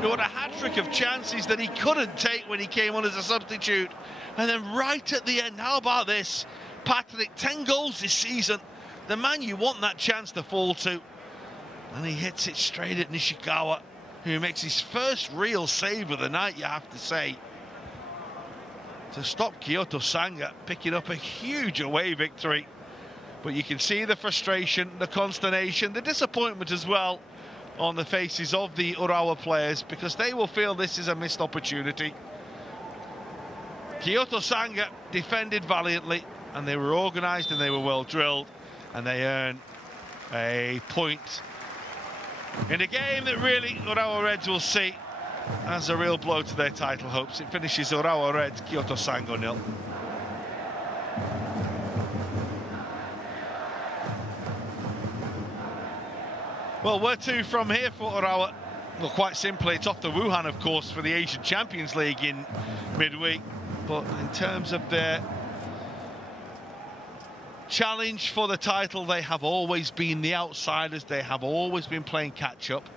who had a hat-trick of chances that he couldn't take when he came on as a substitute. And then right at the end, how about this? Patrick, 10 goals this season. The man you want that chance to fall to. And he hits it straight at Nishikawa, who makes his first real save of the night, you have to say, to stop Kyoto Sanga picking up a huge away victory. But you can see the frustration, the consternation, the disappointment as well on the faces of the Urawa players, because they will feel this is a missed opportunity. Kyoto Sanga defended valiantly, and they were organised and they were well drilled, and they earn a point in a game that really Urawa Reds will see as a real blow to their title hopes. It finishes Urawa Reds, Kyoto Sanga 0. Well, where to from here for Urawa? Well, quite simply, it's off to Wuhan, of course, for the Asian Champions League in midweek. But in terms of their challenge for the title, they have always been the outsiders. They have always been playing catch-up.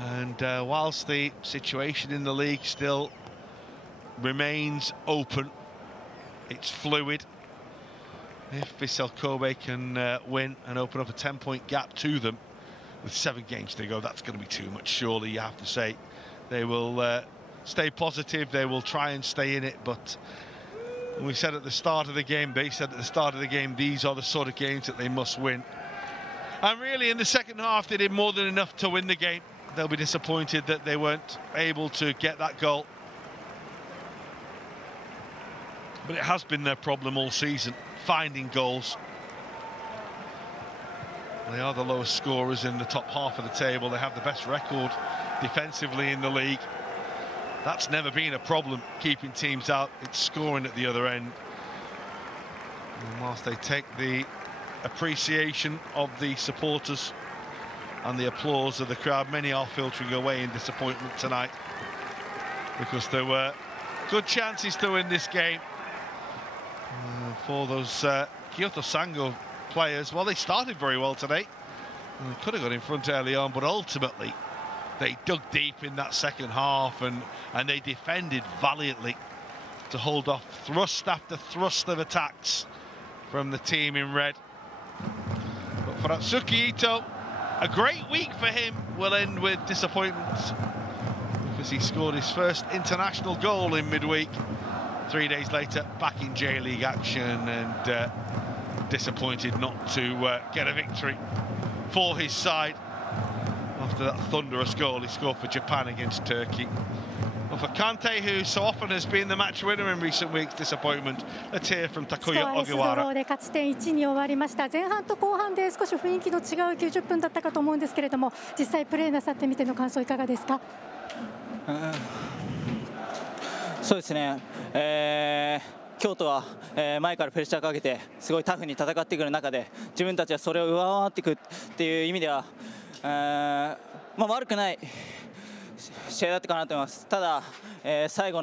And whilst the situation in the league still remains open, it's fluid. If Vissel Kobe can win and open up a 10-point gap to them, with 7 games to go, that's going to be too much, surely, you have to say. They will stay positive, they will try and stay in it, but we said at the start of the game, they said at the start of the game, these are the sort of games that they must win. And really, in the second half, they did more than enough to win the game. They'll be disappointed that they weren't able to get that goal. But it has been their problem all season, finding goals. They are the lowest scorers in the top half of the table. They have the best record defensively in the league. That's never been a problem, keeping teams out. It's scoring at the other end. And whilst they take the appreciation of the supporters and the applause of the crowd, many are filtering away in disappointment tonight, because there were good chances to win this game for those Kyoto Sanga players. Well, they started very well today and could have got in front early on, but ultimately they dug deep in that second half and they defended valiantly to hold off thrust after thrust of attacks from the team in red. But for Atsuki Ito, a great week for him will end with disappointment, because he scored his first international goal in midweek. 3 days later, back in J-League action, and disappointed not to get a victory for his side after that thunderous goal he scored for Japan against Turkey. Well, for Kante, who so often has been the match winner in recent weeks, disappointment. Let's hear from Takuya Ogiwara. で勝ち点1に終わりました。前半と後半で少し雰囲気の違う90分だったかと思うんですけれども、実際プレーなさってみての感想いかがですか？そうですね。京都は前からプレッシャーかけてすごいタフに戦ってくる中で、自分たちはそれを上回っていくっていう意味では悪くない試合だったかなと思います。ただ最後の